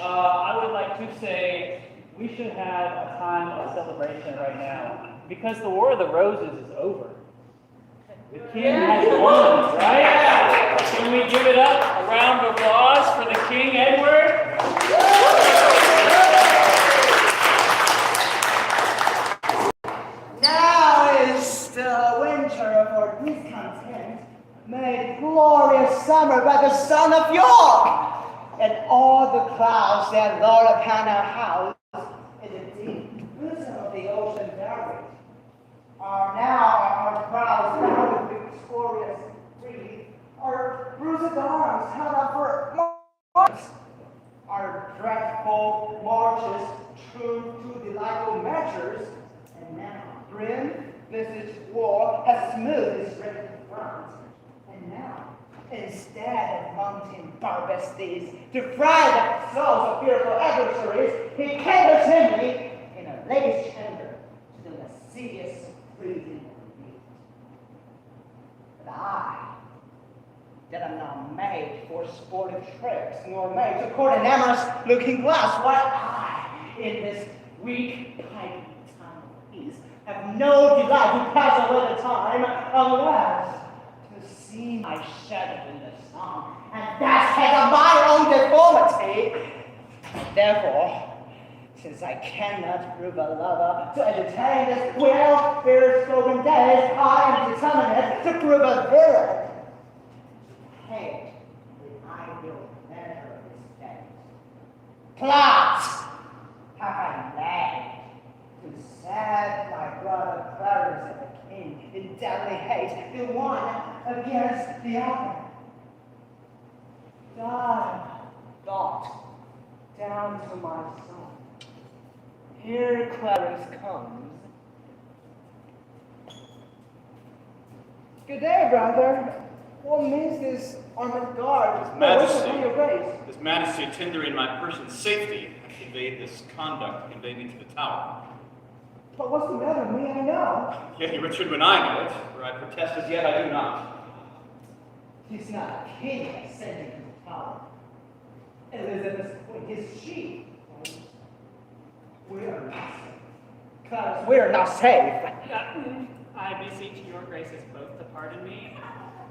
I would like to say we should have a time of celebration right now because the War of the Roses is over. The king has won, right? Can we give it up? A round of applause for the King Edward? Now is the winter for discontent, made glorious summer by the son of York, and all the clouds that roll upon our house in the deep bosom of the ocean buried are now our brows bound with victorious grief, our bruised arms held up for marches, our dreadful marches true to delightful measures, and now grim visaged war has smoothed his written front, and now, instead of mounting barbarous steeds to fry the souls of fearful adversaries, he caters himly in a lady's chamber to the lascivious breathing of meat. But I, that am not made for sportive tricks, nor made to court an amorous looking glass, while I, in this weak piping time of peace, have no delight to pass away the time unless to see my shadow in the sun, and that's because of my own deformity. Therefore, since I cannot prove a lover to entertain this well-spoken days, I am determined to prove a villain. Hate the ideal measure of his days. Plots have I laid to set my brother Clarence and the king in deadly hate, the one against the other. Thought down to my son. Here Clarence comes. Good day, brother. What means this armed guard? His Majesty, tendering my person's safety, conveyed this conduct, conveyed me to the tower. But what's the matter? Me, I know. Yet Richard, when I know it, for I protest as yet I do not. He's not a king that sent him to the tower. Elizabeth's queen, his chief. We are not safe. Clarence, we are not safe. I beseech your graces both to pardon me.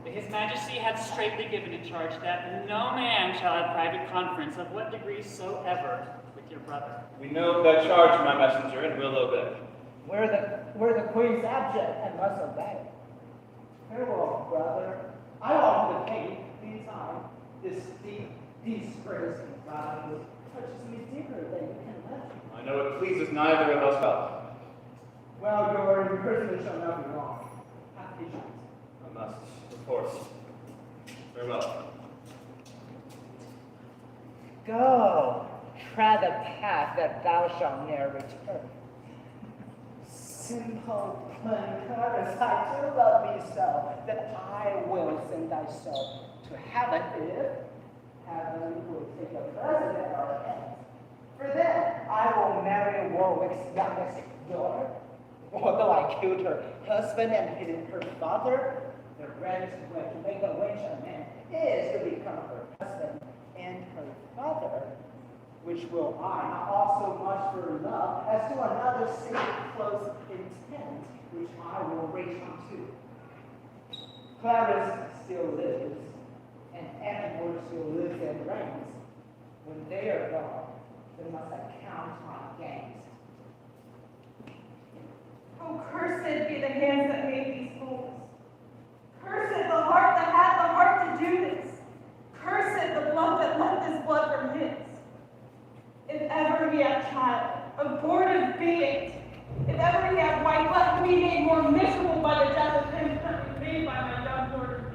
His Majesty hath straitly given in charge that no man shall have private conference of what degree soever with your brother. We know that charge, my messenger, and will obey. We're the queen's abject and must obey. Farewell, brother. I offer the king, meantime, this deep disgrace and value touches me deeper than you can imagine. I know it pleases neither of us well. Well, your imprisonment shall not be long. Have patience. I must, of course. Farewell. Go, tread the path that thou shalt ne'er return. Simple Clarence, I do love thee so, that I will send thy soul to heaven if heaven will take a present at our hands. For then I will marry Warwick's youngest daughter. Although I killed her husband and hidden her father, the reddest way to make a wench a man is to become her husband and her father, which will I, not also much for love, as to another secret close intent, which I will reach unto. Clarence still lives, and Edward still lives and reigns. When they are gone, then must I count my gains. Oh, cursed be the hands that made these fools. Cursed the heart that had the heart to do this. Cursed the blood that let this blood from his. If ever he have child, abortive be it. If ever he have wife, let me be made more miserable by the death of him that was made by my young daughter.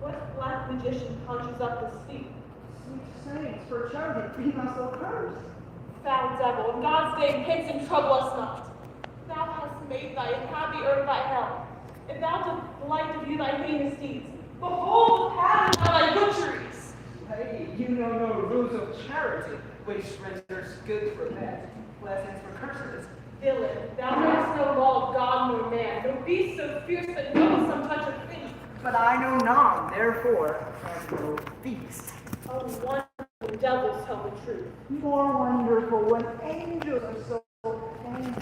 What black magician conjures up this feat? Sweet saints, for charity, be not so cursed. Foul devil, in God's name, hence and trouble us not. Thou hast made thy happy earth thy hell. If thou delight to view thy heinous deeds, behold the pattern of thy butcheries. Lady, you know no rules of charity, which renders good for bad, pleasant for curses. Villain, thou knowest no law of God nor man, no beast so fierce that knows some touch of things. But I know none, therefore, as no beast. Oh, wonderful devils tell the truth. More wonderful when angels are so angry.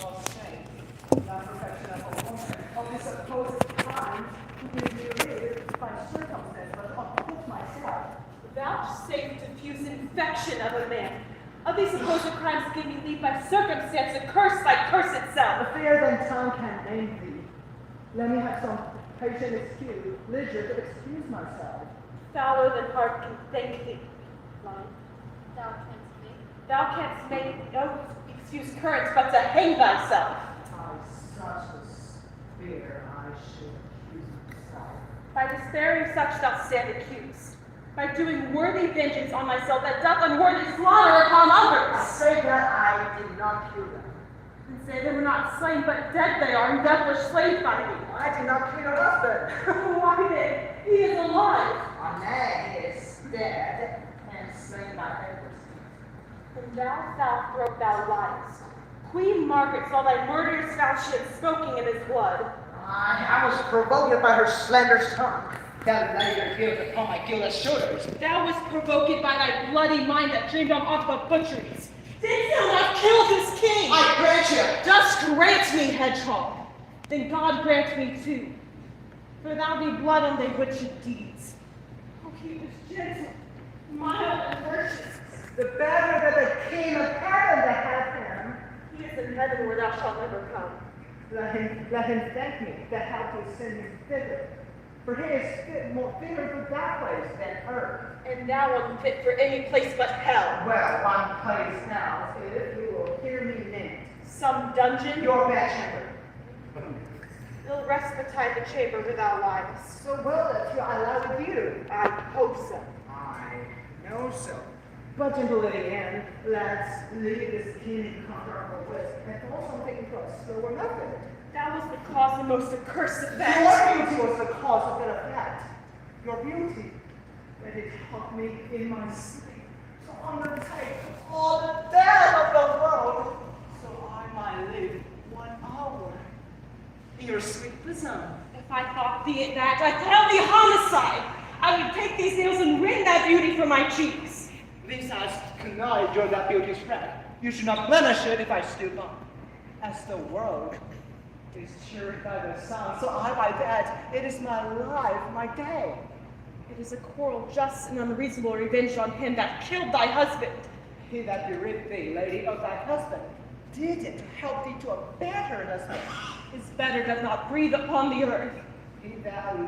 Well, saint, not perfection of a woman, of this supposed time, who can be rid by circumstance, but of myself. Vouchsafe diffuse infection of a man. Of these supposed crimes give me leave by circumstance to curse by curse itself. A fear than tongue can name thee. Let me have some patient leisure to excuse myself. Fouler than heart can thank thee. Line. Thou canst make no excuse currents but to hang thyself. By such despair I should accuse myself. By despairing such thou stand accused. By doing worthy vengeance on myself that doth unworthy slaughter upon others. I say that I did not kill them. And say they were not slain, but dead they are, and death was slain by thee. I did not kill your husband. Why then? He is alive. Nay, he is dead and slain by Edward's. When thou foul throat thou liest, Queen Margaret saw thy murderous falchion smoking in his blood. I was provoked by her slender tongue. That laid her guilt upon my guiltless shoulders. Thou wast provoked by thy bloody mind that dreamed on aught but butcheries. Didst thou not kill this king? I grant you. Dost grant me, hedgehog. Then God grant me too. For thou be blood on thy witched deeds. Oh, he was gentle, mild, and virtuous. The better that the king of heaven to have him. He is in heaven where thou shalt never come. Let him thank me that helped to send him thither. For he is more fitted for that place than earth. And thou unfit for any place but hell. Well, one place now, if you will hear me name. Some dungeon? Your bedchamber. Ill respite the chamber where thou liest. So well that you allow with you. I hope so. I know so. But gentle lady Anne, let's leave this king in comfortable place and throw something into a slower method. That was the cause of most accursed event. Your beauty was the cause of that effect. Your beauty, that it taught me in my sleep to undertake all the death of the world, so I might live 1 hour in your sweet bosom. If I thought thee that, I'd tell thee homicide. I would take these nails and wring that beauty from my cheeks. These eyes cannot enjoy that beauty's red. You should not blemish it if I stoop on. As the world is cheered by the sun, so I by that, it is my life, my day. It is a quarrel just and unreasonable revenge on him that killed thy husband. He that bereaved thee, lady, of thy husband, did it to help thee to a better husband. His better does not breathe upon the earth. He that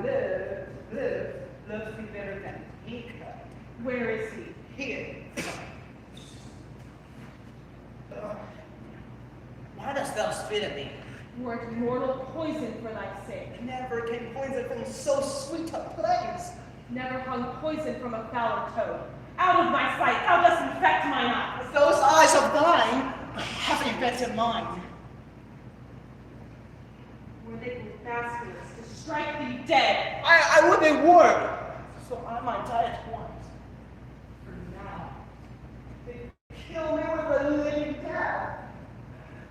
loves thee better than he could. Where is he? Here. Why dost thou spit at me? Were it mortal poison for thy sake. Never came poison from so sweet a place. Never hung poison from a fouler toad. Out of my sight, thou dost infect mine eyes. Those eyes of thine have infected mine. Were they blasphemous to strike thee dead? I would they were, so I might die at once. For now, they kill me with a living death.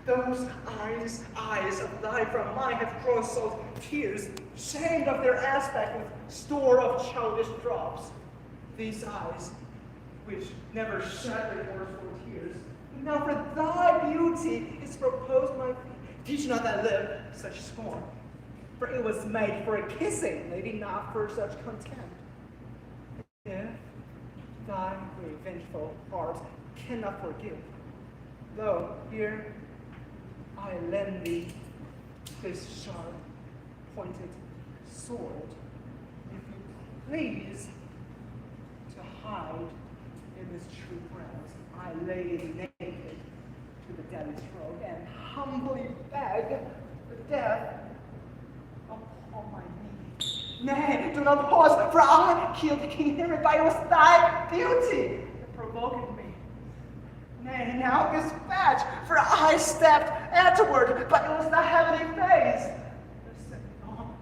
Those eyes of thine from mine have grown so tears, shamed of their aspect with store of childish drops. These eyes, which never shed their mournful tears, now for thy beauty is proposed my feet. Teach not that lip such scorn, for it was made for a kissing, lady, not for such contempt. If thy revengeful heart cannot forgive, lo, here I lend thee this sharp, pointed sword, if you please, to hide in this true breast. I lay it naked to the deadly throat and humbly beg the death upon my knee. Nay, do not pause, for I killed King Henry, but it was thy beauty that provoked me. Nay, now dispatch, for I stepped afterward, but it was the heavenly face that set me on.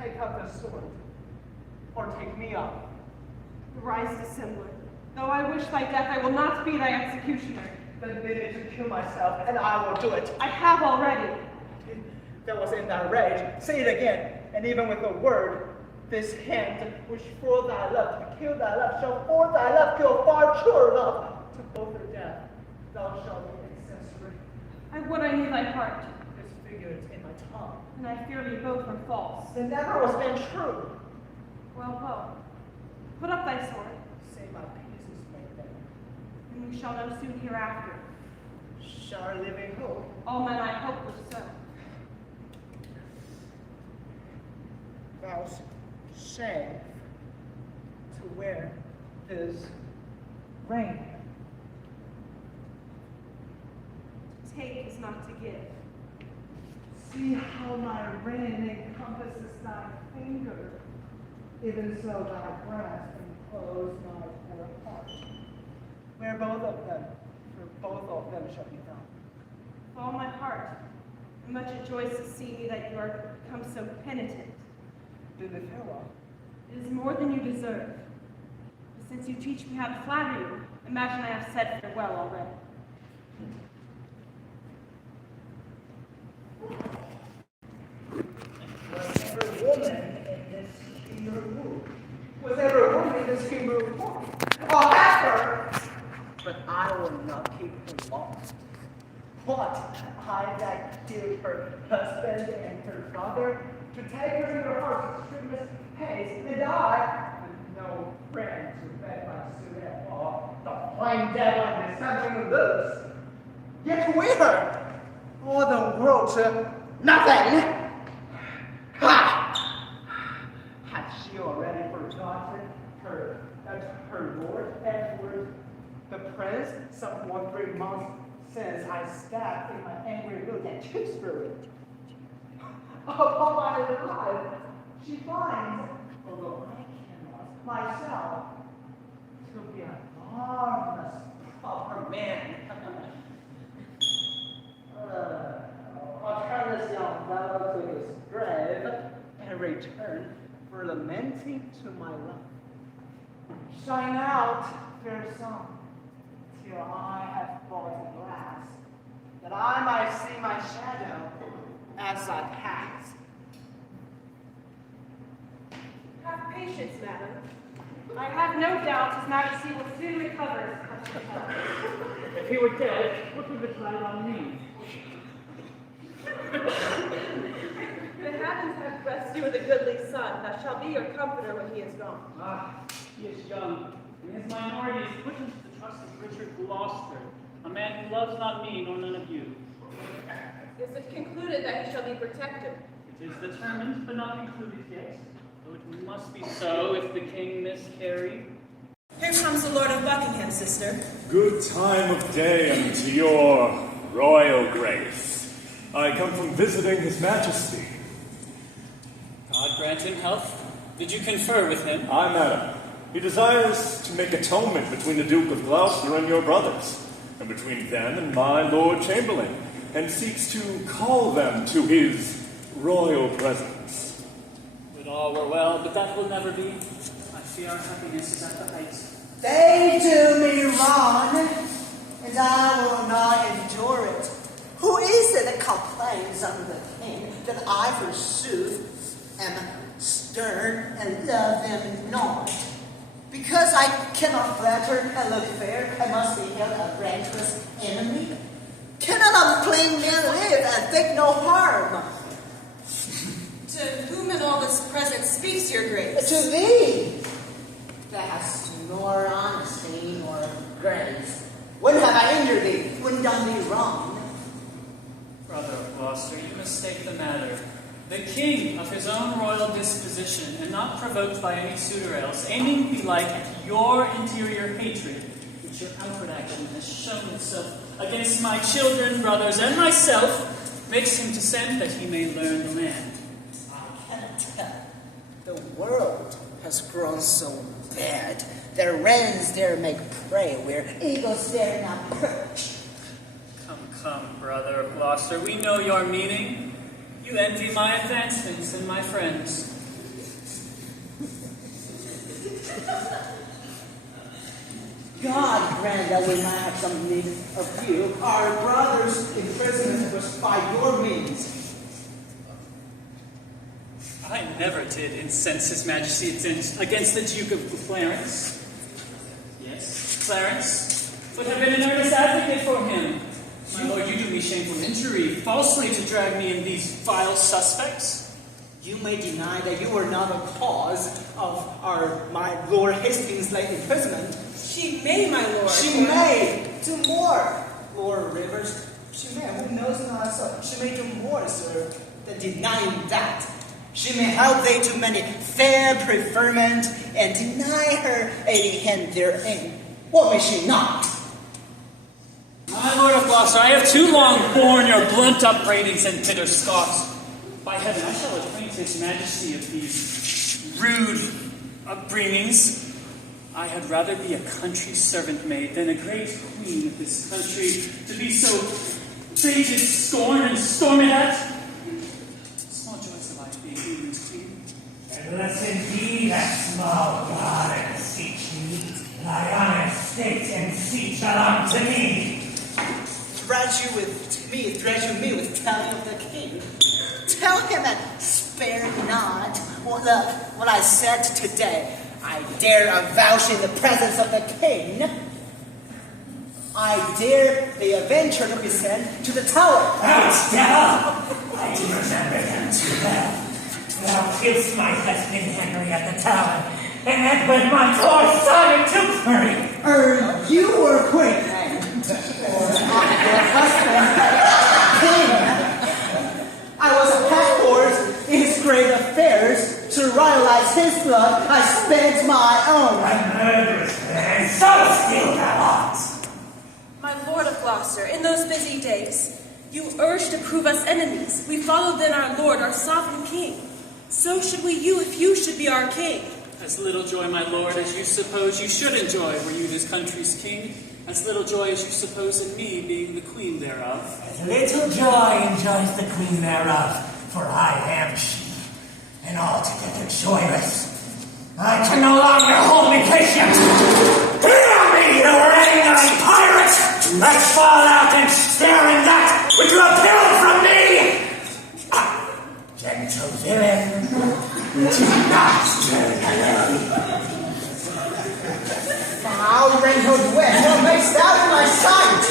Take up the sword, or take me up. Rise dissembler. Though I wish thy death, I will not be thy executioner. Then bid me to kill myself, and I will do it. I have already. That was in thy rage. Say it again, and even with a word, This hand which for thy love to kill thy love shall for thy love kill far truer love. To both their death thou shalt be accessory. I would I knew thy heart, This figure is in my tongue. and I fear me both are false. It never was been true. Well, well, put up thy sword, Say my pieces make them. and we shall know soon hereafter. Shall I live in hope? All men I hope was so. Thou shame to wear his ring. To take is not to give. See how my ring encompasses thy finger. Even so thy grasp enclose my poor heart. Wear both of them, for both of them shall be done. With all my heart, and much it joys to see me that you are become so penitent. Do the farewell. It is more than you deserve. But since you teach me how to flatter you, imagine I have said farewell already. Was every woman in this Hebrew womb? Was every woman in this Hebrew womb? I'll have her, but I will not keep her long. What? I that killed her husband and her father, to take her to her heart's extremest pace, and I, with no friend to beg my suit at all, the plain devil and dissembling loose, yet to win her, all the world to nothing. Ha! Had she already forgotten her lord Edward the Prince, some 1-3 months since I stabbed in my angry mood at Tewkesbury? Upon my life, she finds, although I cannot myself, to be a marvelous proper man. I'll turn this young fellow to his grave and return for lamenting to my love. Shine out, fair sun, till I have brought a glass, that I might see my shadow as I pass. Have patience, madam. I have no doubt His Majesty will soon recover his touching health. If he were dead, what would betide on me? The heavens have blessed you with a goodly son that shall be your comforter when he is gone. Ah, he is young. In his minority, he is put into the trust of Richard Gloucester, a man who loves not me nor none of you. Is it concluded that he shall be protected? It is determined, but not concluded yet, though it must be so if the king miscarry. Here comes the Lord of Buckingham, sister. Good time of day unto your royal grace. I come from visiting his majesty. God grant him health. Did you confer with him? Aye, madam. He desires to make atonement between the Duke of Gloucester and your brothers, and between them and my Lord Chamberlain, and seeks to call them to his royal presence. Would all were well, but that will never be. I fear our happiness is at the height. They do me wrong, and I will not endure it. Who is it that complains unto the king that I, forsooth, am stern and love them not? Because I cannot flatter and look fair, I must be held a rancorous enemy? Cannot unclean men live and think no harm? To whom in all this present speaks your grace? To thee, that's nor honesty nor grace. When have I injured thee? When done thee wrong? Brother of Gloucester, you mistake the matter. The king, of his own royal disposition, and not provoked by any suitor else, aiming belike at your interior hatred, which your outward action has shown itself against my children, brothers, and myself, makes him to send that he may learn the land. I cannot tell. The world has grown so bad. Their wrens dare make prey where eagles dare not perch. Come, brother of Gloucester, we know your meaning. You envy my advancements and my friends. God grant that we might have some need of you. Our brother's imprisonment was by your means. I never did incense his majesty against the Duke of Clarence. Yes, Clarence would have been an earnest advocate for him. My lord, you do me shameful injury, falsely to drag me in these vile suspects. You may deny that you were not a cause of my Lord Hastings' late imprisonment. She may, my lord. She may do more, Lord Rivers. She may, who knows not so. She may do more, sir, than denying that. She may help thee to many fair preferment and deny her aiding hand therein. What may she not? My lord of Gloucester, I have too long borne your blunt upbraidings and bitter scoffs. By heaven, I shall acquaint his majesty of these rude upbringings. I had rather be a country servant maid than a great queen of this country, to be so baited, scorned, and stormed at. Small choice of I being England's queen. Unless indeed that small god and beseech me, thy honoured state and seat belong to me. Threat you me with telling of the king. Tell him and spare not what I said today. I dare avouch in the presence of the king. I dare the avenger to be sent to the tower. Out, devil! I do remember him too well. Thou kill'st my husband Henry at the tower, and Edward my poor son in Tewkesbury. You were queen, or not your husband, king. I was a passport in his great affairs. To royalize his blood, I spent my own. A murderous man, so still thou art. My lord of Gloucester, in those busy days, you urged to prove us enemies. We followed then our lord, our sovereign king. So should we you if you should be our king. As little joy, my lord, as you suppose you should enjoy were you this country's king. As little joy as you suppose in me being the queen thereof. As little joy enjoys the queen thereof, for I am she. And altogether joyless. I can no longer hold me patient. Hear me, you ring-eyed pirate! Let's fall out and stare in that which you have killed from me! Gentle villain, do not turn alone. Foul wrinkled wit, what makes thou in my sight?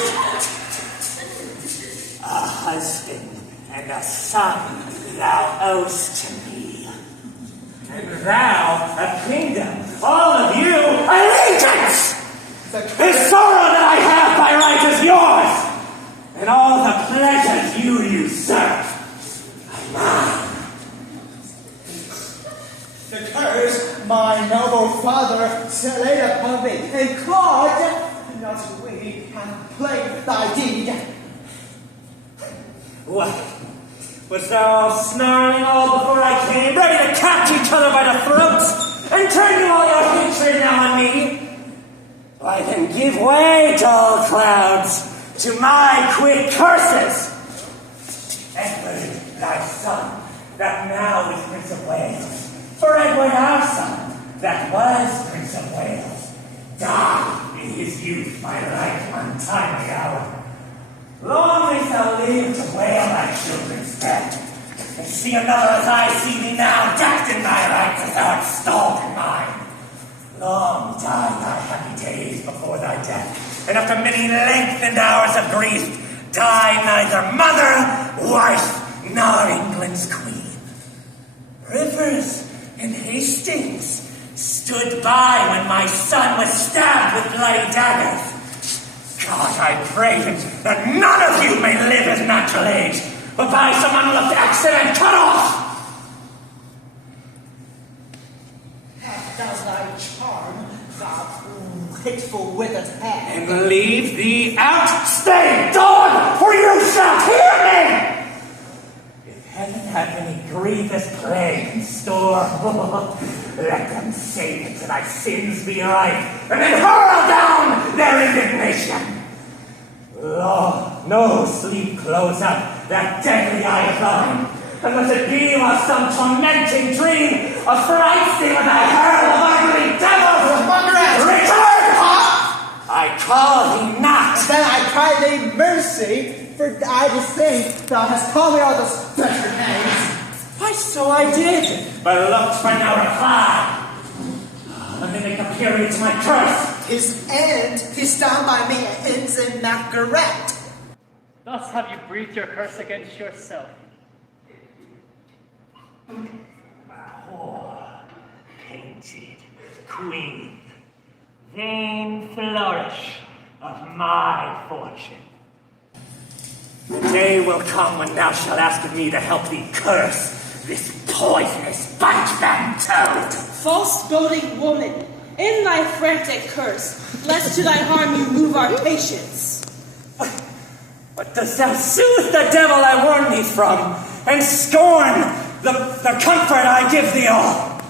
A husband and a son thou owest to me. And thou, a kingdom, all of you, allegiance! The sorrow that I have by right is yours, and all the pleasures you usurp are mine. The curse my noble father laid upon me, and God, not we, can plague thy deed. What? Was thou snarling all before I came, ready to catch each other by the throats, and turn you all your hatred now on me? Why then give way, dull clouds, to my quick curses! Edward, thy son, that now is Prince of Wales, for Edward our son, that was Prince of Wales, died in his youth by right untimely hour. Long may thou live to wail thy children's death, and see another as I see thee now, decked in thy rights as thou art stalled in mine. Long died thy happy days before thy death, and after many lengthened hours of grief, died neither mother, wife, nor England's queen. Rivers and Hastings stood by when my son was stabbed with bloody daggers. God, I pray that none of you may live his natural age, but by some unlooked accident cut off. Hast thou thy charm, thou hateful withered hand? And leave thee out. Stay, dog, for you shall hear me. If heaven have any grievous plague in store, let them save it to thy sins be right, and then hurl down their indignation. Lord, no sleep close up that deadly eye of thine, unless it be while some tormenting dream affrights thee with thy hurl of ugly devils. Margaret! Return! I call thee not. Then I cry thee mercy, for I just think thou hast called me all those better names. Why, Why, so I did, but looked for no reply. The mimic appearing to my curse. His end, his down by me, ends in Margaret. Thus have you breathed your curse against yourself. Poor, painted queen, vain flourish of my fortune. The day will come when thou shalt ask of me to help thee curse this poisonous bite-fang toad. False boding woman, in thy frantic curse, lest to thy harm you move our patience. But dost thou soothe the devil I warn thee from, and scorn the comfort I give thee all?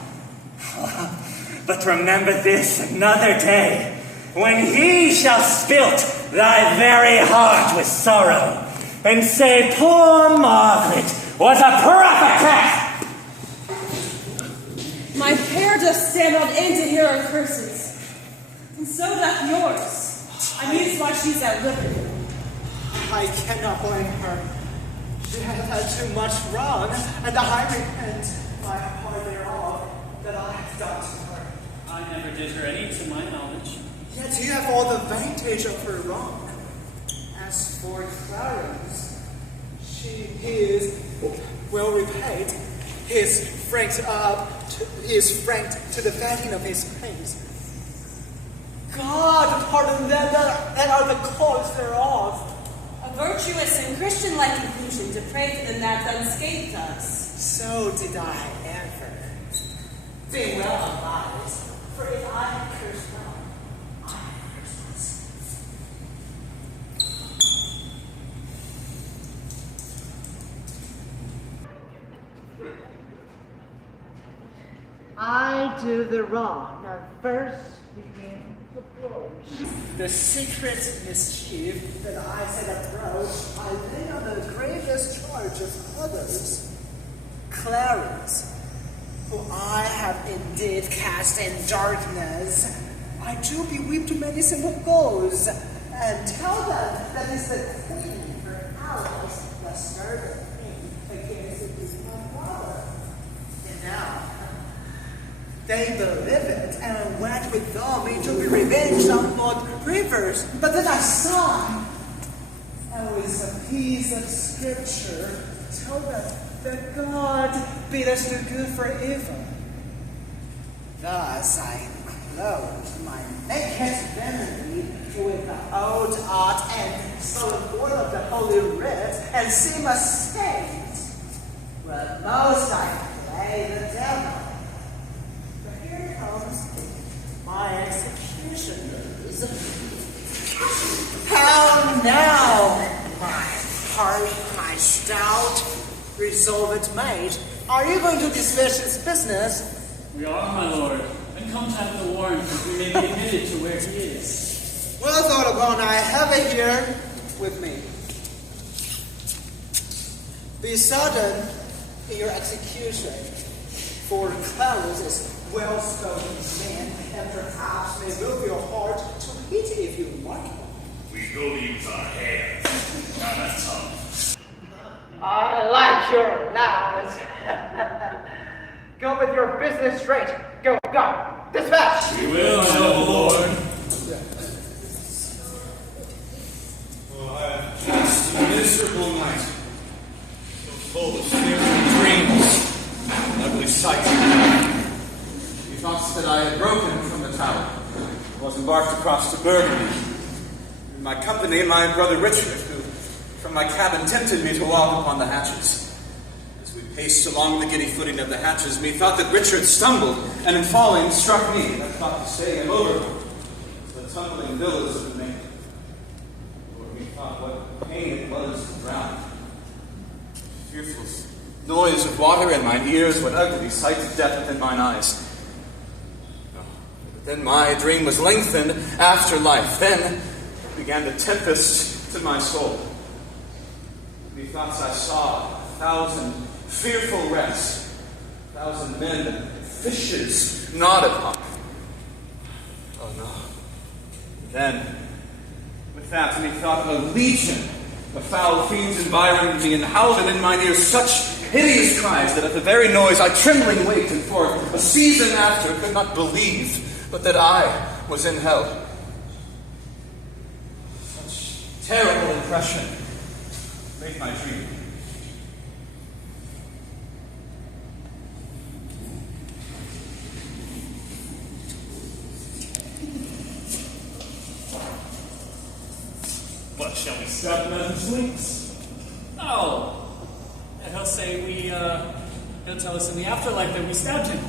But remember this another day, when he shall spilt thy very heart with sorrow, and say poor Margaret was a prophetess. My hair doth stand on end to hear her curses, and so doth yours. I muse why she's at liberty. I cannot blame her. She has had too much wrong, and I repent my part thereof that I have done to her. I never did her any to my knowledge. Yet you have all the vantage of her wrong. As for Clarence, he is well repaid. He is franked to the fatting of his pains. God pardon them that are the cause thereof. A virtuous and Christian-like conclusion to pray for them that unscathed us. So did I ever. Being well advised, for if I had cursed well, I had cursed myself. I do the wrong. Now first begin the approach. The secret mischief that I said approach, I lay on the gravest charge of others. Clarence, who I have indeed cast in darkness, I do beweep to many simple goals, and tell them that is the queen for Alice, the servant king, against it is my brother. And now, they believe it, and went with them to be revenged on Lord Rivers. But then I saw, and with a piece of scripture, tell them that God bid us do good for evil. Thus I clothed my naked vanity with the old art and stolen word of the Holy Writ, and seem a state where most I play the devil. But here comes my executioners. How now, my heart, my stout, resolved mate, are you going to dispatch this business? We are, my lord, and come to have the warrant that we may be admitted to where he is. Well thought upon, I have it here with me. Be sudden in your execution, for Clarence is well-spoken man, and perhaps may move your heart to pity if you like him. We go use our hands, not our tongue. I like your lies. Go with your business straight. Go, dispatch! We will, my noble lord. Well, I have passed a miserable night, so full of fearful dreams, an ugly sight. Methought that I had broken from the tower, was embarked across to Burgundy. In my company, my brother Richard, who from my cabin tempted me to walk upon the hatches. As we paced along the giddy footing of the hatches, methought that Richard stumbled, and in falling struck me. I thought to stay him overboard, the tumbling billows of the Maple. For methought what pain it was to drown. Fearful noise of water in mine ears, what ugly sight of death within mine eyes. But then my dream was lengthened after life. Then began the tempest to my soul. Methought I saw 1,000 fearful wrecks, 1,000 men and fishes gnawed upon me. Oh no. Then, with that, methought a legion of foul fiends environed me and howled in mine ears such hideous cries that at the very noise I trembling waked, and for a season after could not believe but that I was in hell. Such terrible impression made my dream. What, shall we stab him as he sleeps? No. And he'll say he'll tell us in the afterlife that we stabbed him.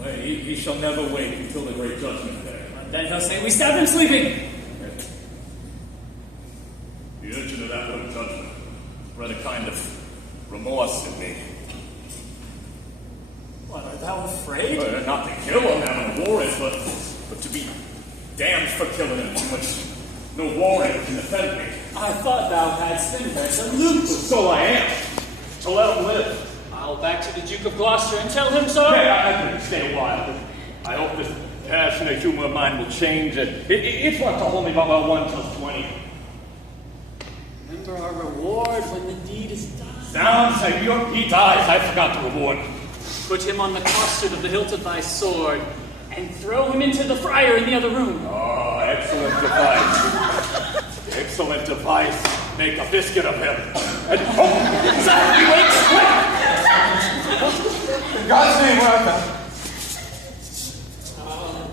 Well, he shall never wake until the great judgment day. Then he'll say we stabbed him sleeping. The urgent of that little judgment bred a kind of remorse in me. What, art thou afraid? Well, not to kill him, having a warrant, but to be damned for killing him, to which no warrant can defend me. I thought thou hadst been resolute. So I am, to let him live. I'll back to the Duke of Gloucester and tell him so. Okay, I can stay a while, but I hope this passionate humor of mine will change it. It's what to hold me by 1 till 20. Remember our reward when the deed is done. Sounds like he dies, I forgot the reward. Put him on the costard of the hilt of thy sword and throw him into the fryer in the other room. Oh, excellent device. Excellent device. Make a biscuit of him. And He wakes quick! In God's name, where art thou?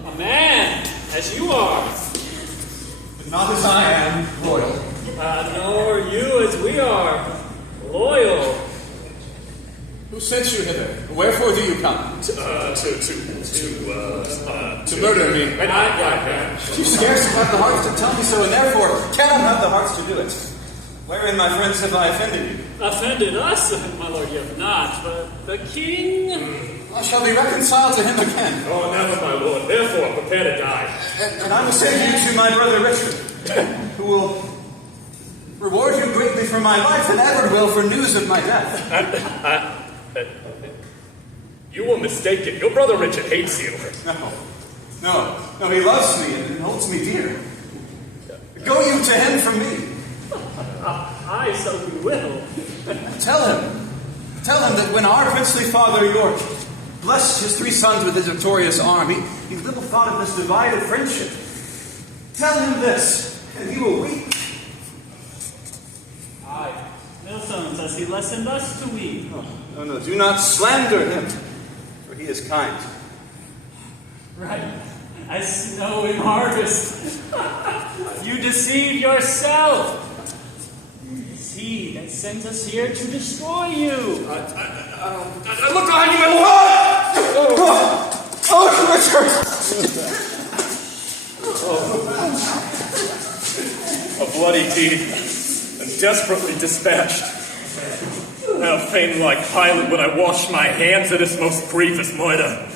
A man, as you are. But not as I am, royal. Nor you as we are, loyal. Who sent you hither? Wherefore do you come? to murder me. And I You scarce have the hearts to tell me so, and therefore cannot have the hearts to do it. Wherein, my friends, have I offended you? Offended us, my lord, you have not, but the king. I shall be reconciled to him again. Oh, never, my lord. Therefore, prepare to die. And I will send you to my brother Richard, who will reward you greatly for my life, and Edward will for news of my death. You were mistaken. Your brother Richard hates you. No, he loves me and holds me dear. Go you to him from me. Aye, so we will. Tell him that when our princely father York blessed his 3 sons with his victorious arm, he little thought of this divided friendship. Tell him this, and he will weep. Aye, millstones, as he lessoned us to weep. No, do not slander him, for he is kind. Right, as snow in harvest. You deceive yourself. It is he that sends us here to destroy you. Look behind you, my lord! Oh, Richard! A bloody deed, and desperately dispatched. Now fain like Pilate when I wash my hands of this most grievous murder.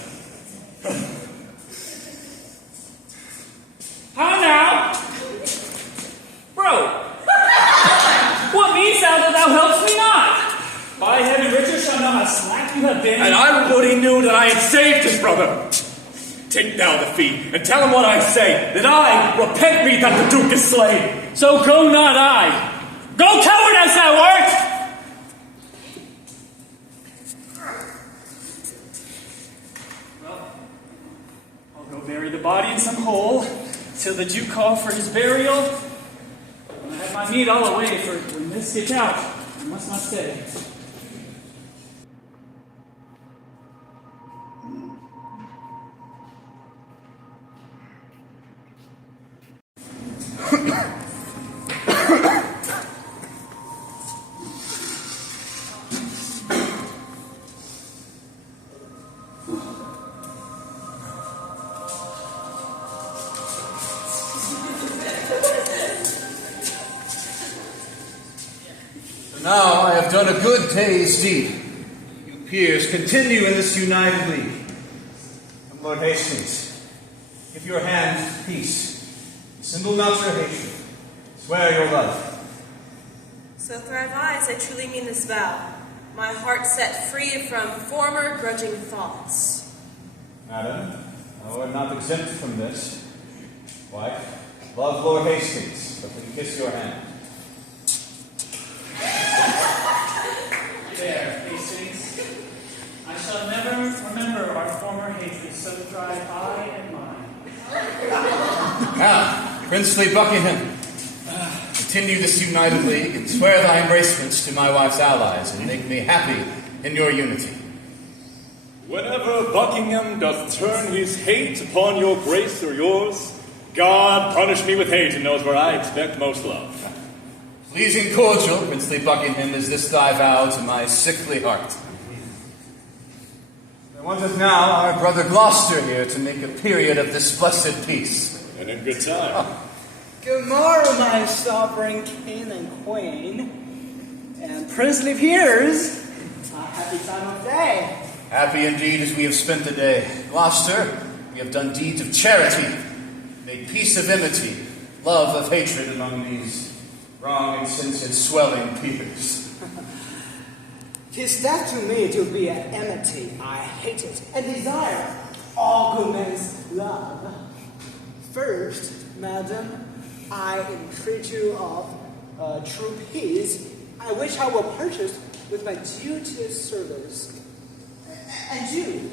How now? Bro, what means thou that thou helpst me not? By heaven, Richard shall know how slack you have been. And I would he knew that I had saved his brother. Take now the fee, and tell him what I say, that I repent me that the Duke is slain. So go not I. Go coward as thou art! Well, I'll go bury the body in some hole, till the Duke call for his burial. When I have my meat all away, for when this gets out, I must not stay. Now I have done a good day's deed. You peers, continue in this united league. And Lord Hastings, give your hand peace. Dissemble not your hatred. Swear your love. So thrive I, as I truly mean this vow, my heart set free from former grudging thoughts. Madam, thou art not exempt from this. Wife, love Lord Hastings, but we kiss your hand. There, of our former hatred, so thrive I and mine. Now, princely Buckingham, continue this united league, and swear thy embracements to my wife's allies, and make me happy in your unity. Whenever Buckingham doth turn his hate upon your grace or yours, God punish me with hate and knows where I expect most love. Pleasing cordial, princely Buckingham, is this thy vow to my sickly heart. There wanteth now our brother Gloucester here to make a period of this blessed peace. And in good time. Good morrow, my sovereign king and queen, and princely peers. A happy time of day. Happy indeed as we have spent the day. Gloucester, we have done deeds of charity, made peace of enmity, love of hatred among these wrong, insensate, swelling peers. 'Tis that to me to be an enmity I hate it, and desire all good men's love. First, madam, I entreat you of true peace, which I will purchase with my duteous service. And you,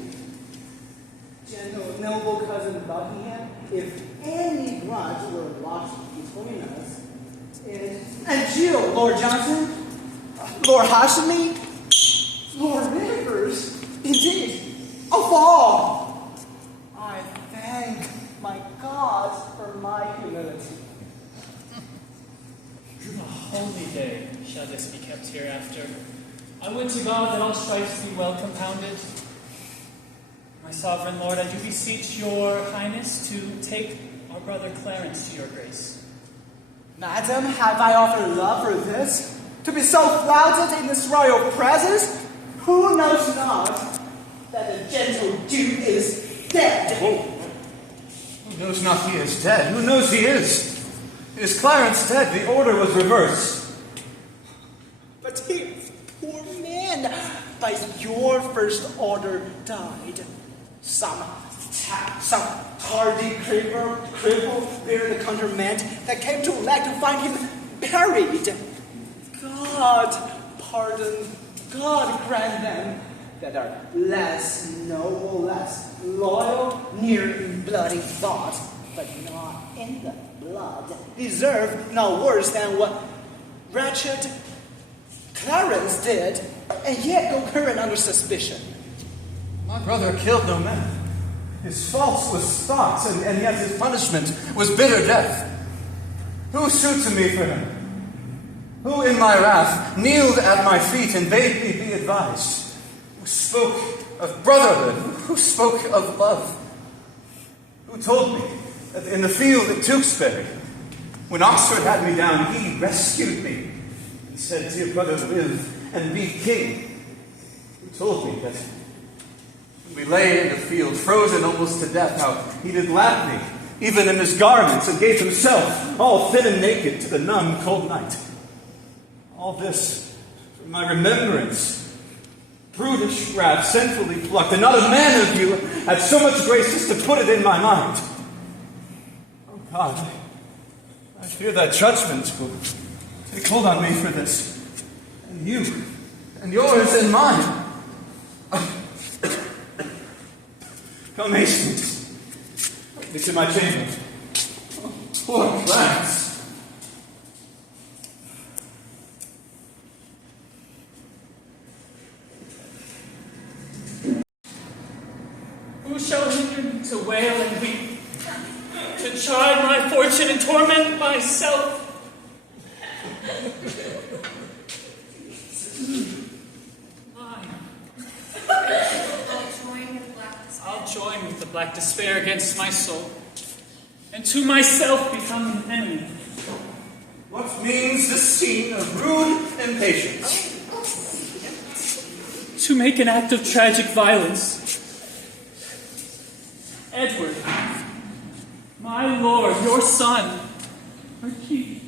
gentle, noble cousin Buckingham, if any grudge were lodged between us, and you, Lord Johnson, Lord Hastings, Lord Rivers, indeed, of all, I thank my God for my humility. A holy day shall this be kept hereafter. I would to God that all strifes be well compounded. My sovereign lord, I do beseech your highness to take our brother Clarence to your grace. Madam, have I offered love for this? To be so flouted in this royal presence? Who knows not that the gentle duke is dead? Who knows not he is dead? Who knows he is? Is Clarence dead? The order was reversed. But he, poor man, by your first order died. Some hardy cripple bear the countermand that came to lack to find him buried. God grant them that are less noble, less loyal, near in bloody thought, but not in the blood, deserve no worse than what wretched Clarence did, and yet go current under suspicion. My brother killed no man. His faults was thoughts, and yet his punishment was bitter death. Who sued to me for him? Who in my wrath kneeled at my feet and bade me be advised? Who spoke of brotherhood? Who spoke of love? Who told me that in the field at Tewkesbury, when Oxford had me down, he rescued me and said, "Dear brother, live and be king." Who told me that when we lay in the field, frozen almost to death, how he did lap me, even in his garments, and gave himself, all thin and naked, to the numb cold night. All this from my remembrance. Brutish wrath, sinfully plucked, and not a man of you had so much grace as to put it in my mind. Oh God, I fear that judgment will take hold on me for this, and you, and yours, and mine. Come, Hastings, take me to my chamber. Oh, poor Clarence. Who shall hinder me to wail and weep, to chide my fortune and torment myself? I'll join with the black despair against my soul, and to myself become an enemy. What means the scene of rude impatience? To make an act of tragic violence. Edward, my lord, your son, our king,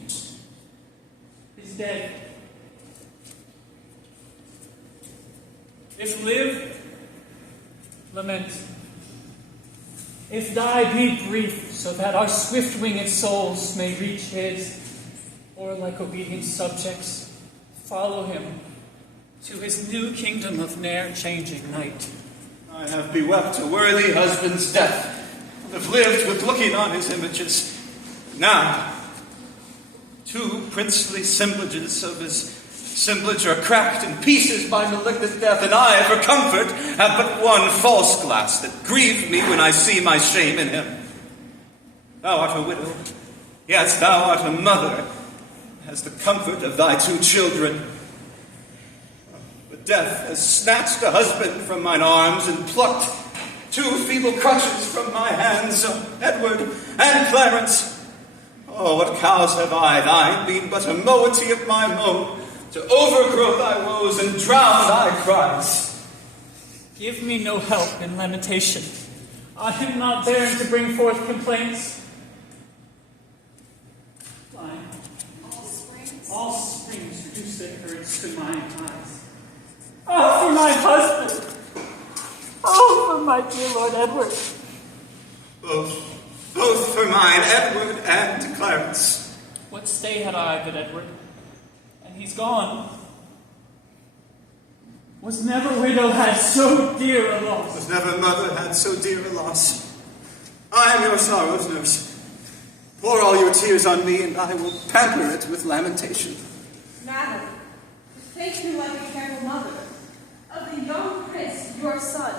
is dead. If live, lament. If die, be brief, so that our swift-winged souls may reach his, or like obedient subjects, follow him to his new kingdom of ne'er-changing night. I have bewept a worthy husband's death, and have lived with looking on his images. Now, 2 princely assemblages of his assemblage are cracked in pieces by malignant death, and I, for comfort, have but one false glass that grieved me when I see my shame in him. Thou art a widow, yes, thou art a mother, as the comfort of thy 2 children. But death has snatched a husband from mine arms and plucked 2 feeble crutches from my hands, Edward and Clarence. Oh, what cause have I, thine being but a moiety of my moan, to overgrow thy woes and drown thy cries? Give me no help in lamentation. I am not daring to bring forth complaints. Fine. All springs reduce their courage to mine eyes. Oh, for my husband! Oh, for my dear Lord Edward! Both for mine, Edward and Clarence. What stay had I but Edward? And he's gone. Was never widow had so dear a loss. Was never mother had so dear a loss. I am your sorrow's nurse. Pour all your tears on me, and I will pamper it with lamentation. Madam, think me like a careful mother of the young prince, your son.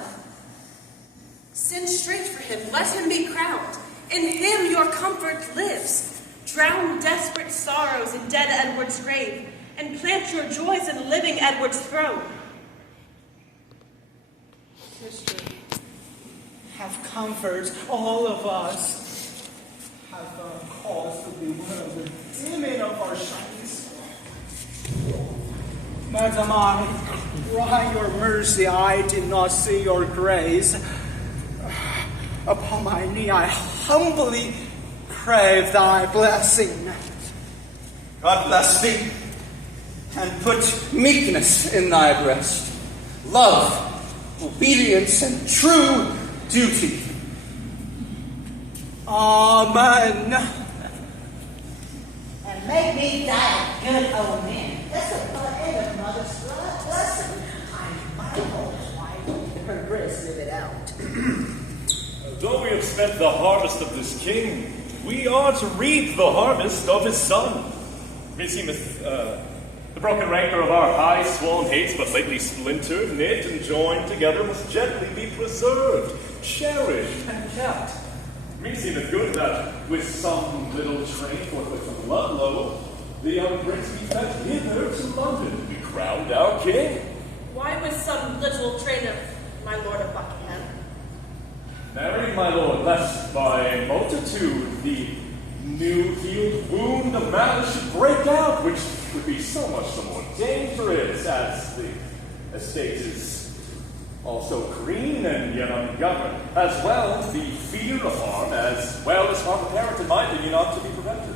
Send straight for him, let him be crowned. In him your comfort lives. Drown desperate sorrows in dead Edward's grave, and plant your joys in living Edward's throne. Sister, have comfort, all of us. Have a cause to bewail the dimming of our shining star. Madam, by your mercy, I did not see your grace. Upon my knee, I humbly crave thy blessing. God bless thee, and put meekness in thy breast, love, obedience, and true duty. Amen. And make me thy good old man. That's the end of mother's blessing. I'm my old wife. Her grace live it out. Though we have spent the harvest of this king, we are to reap the harvest of his son. Meseemeth, the broken rancor of our high swollen hates, but lately splintered, knit, and joined together, must gently be preserved, cherished, and kept. Meseemeth good that, with some little train forthwith from Ludlow, the young prince be fetched hither to London to be crowned our king. Why with some little train of my lord of Buckingham? Marry, my lord, lest by multitude the new-healed wound of malice should break out, which would be so much the more dangerous, as the estate is also green and yet ungoverned, as well the fear of harm, as well as harm apparent in my opinion ought to be prevented.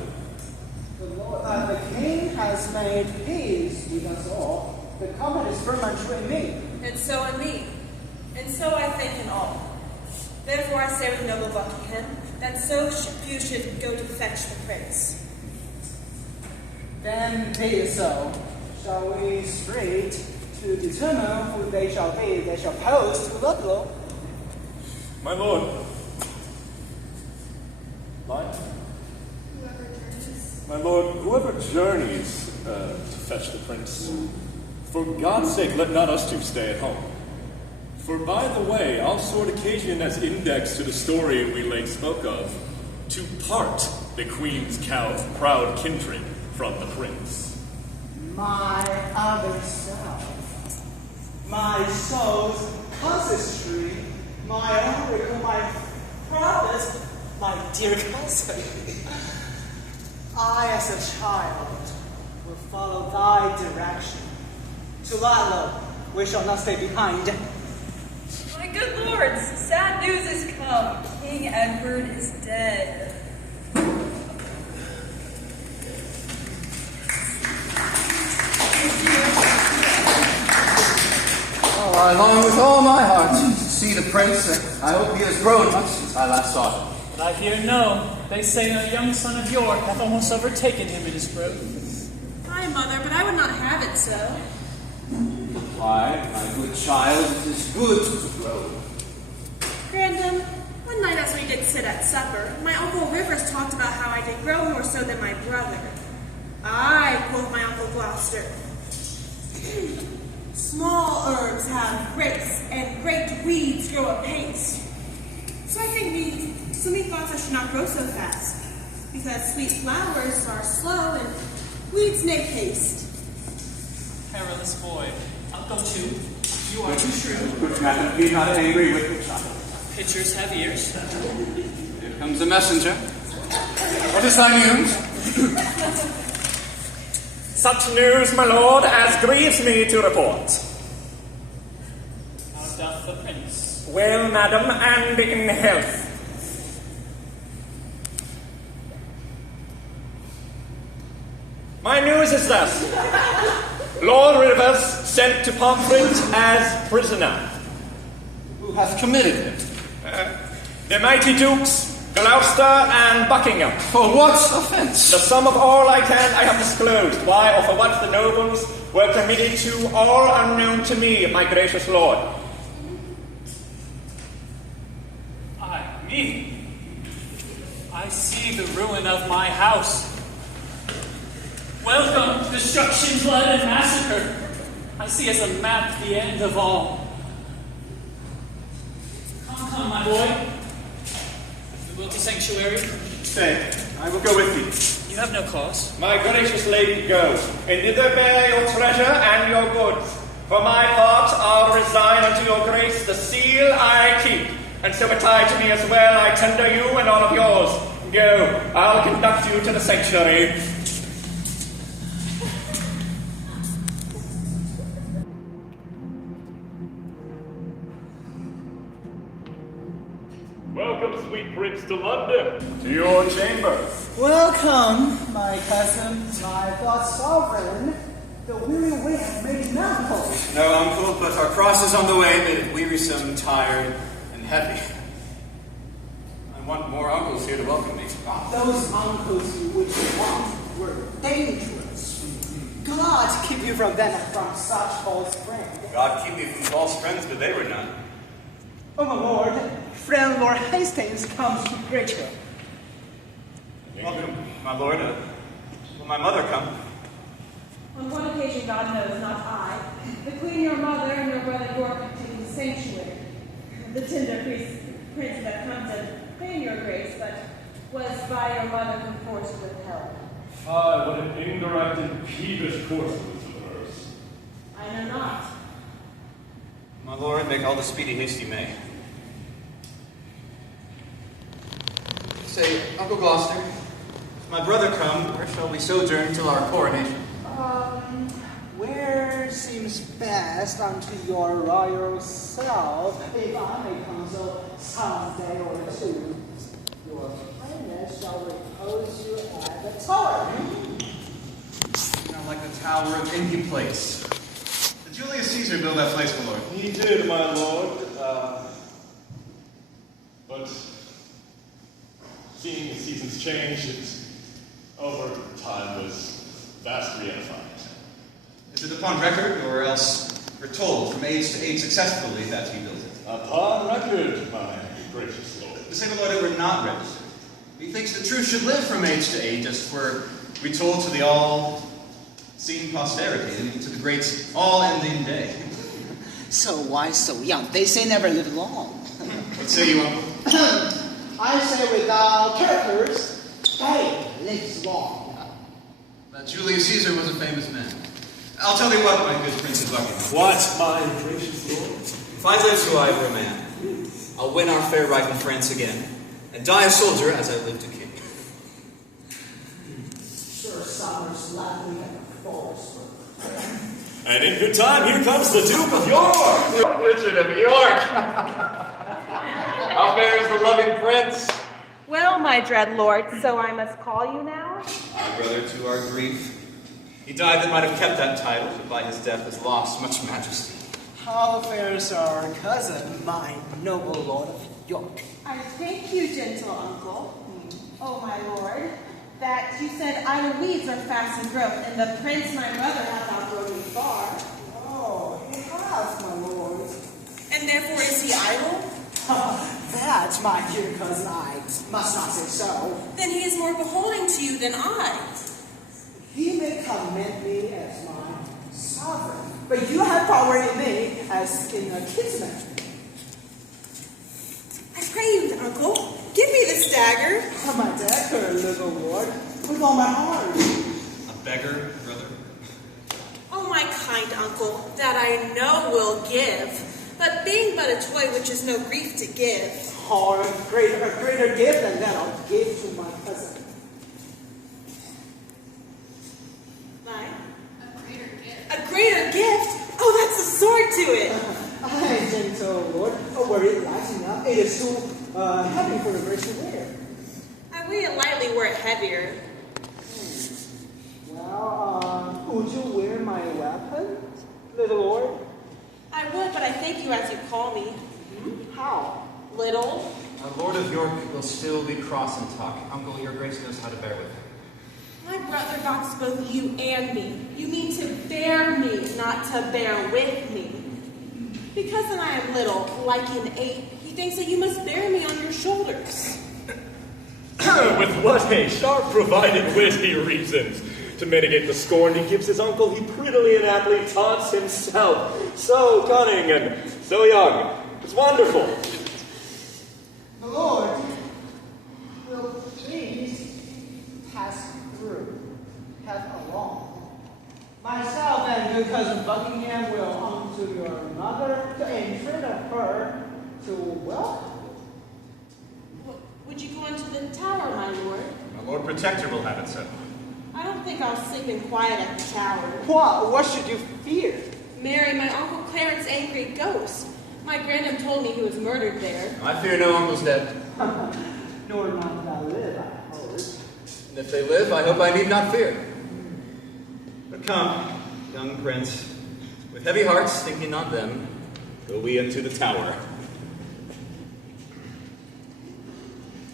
The king has made peace with us all. The common is firm and true in me. And so in me. And so I think in all. Therefore I say with noble Buckingham, that so you should go to fetch the prince. Then be it so. Shall we straight to determine who they shall be that shall post to Ludlow? My lord. Mine? My lord, whoever journeys to fetch the prince, for God's sake, let not us 2 stay at home. For by the way, I'll sort occasion as index to the story we late spoke of, to part the queen's proud kindred from the prince. My other self, my soul's ancestry, my oracle, my prophet, my dear cousin. I, as a child, will follow thy direction. To Ludlow, we shall not stay behind. My good lords, sad news has come. King Edward is dead. Oh, I long with all my heart to see the prince. I hope he has grown much since I last saw him. But I hear no. They say a young son of York hath almost overtaken him in his growth. Aye, mother, but I would not have it so. Why, my good child, it is good to grow, Grandam, one night as we did sit at supper, my Uncle Rivers talked about how I did grow more so than my brother. Aye, quoth my Uncle Gloucester. Small herbs have grace, and great weeds grow apace. So I think methinks I should not grow so fast, because sweet flowers are slow and weeds make haste. Perilous boy, I'll go too. You are too shrewd. Good madam, be not angry with the child. Pitchers have ears. Here comes a messenger. What is thy news? Such news, my lord, as grieves me to report. How doth the prince? Well, madam, and in health. My news is thus. Lord Rivers sent to Pomfret as prisoner. Who hath committed it? The mighty dukes, Gloucester and Buckingham. For what offence? The sum of all I have disclosed, why or for what the nobles were committed to, all unknown to me, my gracious lord. Me? I see the ruin of my house. Welcome, destruction, blood, and massacre. I see as a map the end of all. Come, my boy. You will to sanctuary? Stay, I will go with thee. You have no cause. My gracious lady, go, and thither bear your treasure and your goods. For my part, I'll resign unto your grace the seal I keep, and so betide to me as well I tender you and all of yours. Go, I'll conduct you to the sanctuary. Welcome, sweet prince, to London, to your chambers. Welcome, my cousin, my thought sovereign. The weary wind made mouthful. No, uncle, but our cross is on the way, made it wearisome, tired, and heavy. I want more uncles here to welcome me. Those uncles you would want were dangerous. God keep you from them and from such false friends. God keep me from false friends, but they were none. Oh, my lord, friend Lord Hastings comes to greet you. Welcome, my lord. Will my mother come? On one occasion, God knows, not I, the Queen your mother and your brother York to the sanctuary. The tender prince that comes to claim your grace, but was by your mother conforced with hell. Ah, what an indirect and peevish course of hers. I know not. My lord, make all the speedy haste you may. Say, Uncle Gloucester, if my brother come, where shall we sojourn till our coronation? Where seems best unto your royal self, if I may counsel some day or two? Your highness shall repose you at the tower. Not like the tower of any place. Did Julius Caesar build that place, my lord? He did, my lord. But seeing the seasons change, it over time was vastly edified. Is it upon record, or else we're told from age to age successfully that he built it? Upon record, my gracious lord. The same, my lord, it were not registered. Methinks the truth should live from age to age, as were retold to the all-seen posterity, and to the great all-ending day. So why so young? They say never live long. What say you, uncle? I say without characters, fame lives long. That Julius Caesar was a famous man. I'll tell thee what, my good Prince of Buckingham. What, my gracious lord? If I live to I were a man, I'll win our fair right in France again, and die a soldier as I lived a king. Sure, summer's lovely and the forest. And in good time, here comes the Duke of York! Richard of York! How fares the loving prince? Well, my dread lord, so I must call you now? My brother, to our grief, he died that might have kept that title, but by his death has lost much majesty. How fares our cousin, my noble lord of York? I thank you, gentle uncle. Oh, my lord, that you said idle weeds are fast in growth, and the prince, my brother, hath outgrown me far. Oh, he has, my lord. And therefore is he idle? That, my dear cousin, I must not say so. Then he is more beholding to you than I. He may commend me as my sovereign, but you have power in me as in a kinsman. I pray you, uncle, give me this dagger. Oh, my dagger, little lord, with all my heart. A beggar, brother? Oh, my kind uncle, that I know will give, but being but a toy which is no grief to give. Oh, a greater gift than that I'll give to my cousin. Mine? A greater gift. A greater gift? Oh, that's a sword to it. Aye, gentle lord, were it light enough, it is so heavy for the grace to wear. I weigh it lightly were it heavier. Well, would you wear my weapon, little lord? I would, but I thank you as you call me. How? Little. Our Lord of York will still be cross and talk. Uncle, your grace knows how to bear with him. My brother mocks both you and me. You mean to bear me, not to bear with me. Because then I am little, like an ape, he thinks that you must bear me on your shoulders. With what a sharp provided wit he reasons. To mitigate the scorn he gives his uncle, he prettily and aptly taunts himself. So cunning and so young. It's wonderful. The Lord will please pass through, pass along. Myself and good cousin Buckingham will unto your mother to entreat of her to welcome. Would you go into the tower, my lord? Our Lord Protector will have it so. I don't think I'll sleep in quiet at the tower. What should you fear? Marry my Uncle Clarence' angry ghost. My grandam told me he was murdered there. I fear no uncle's dead. Nor none that live, I hope. And if they live, I hope I need not fear. But come, young prince, with heavy hearts, thinking on them, go we into the tower.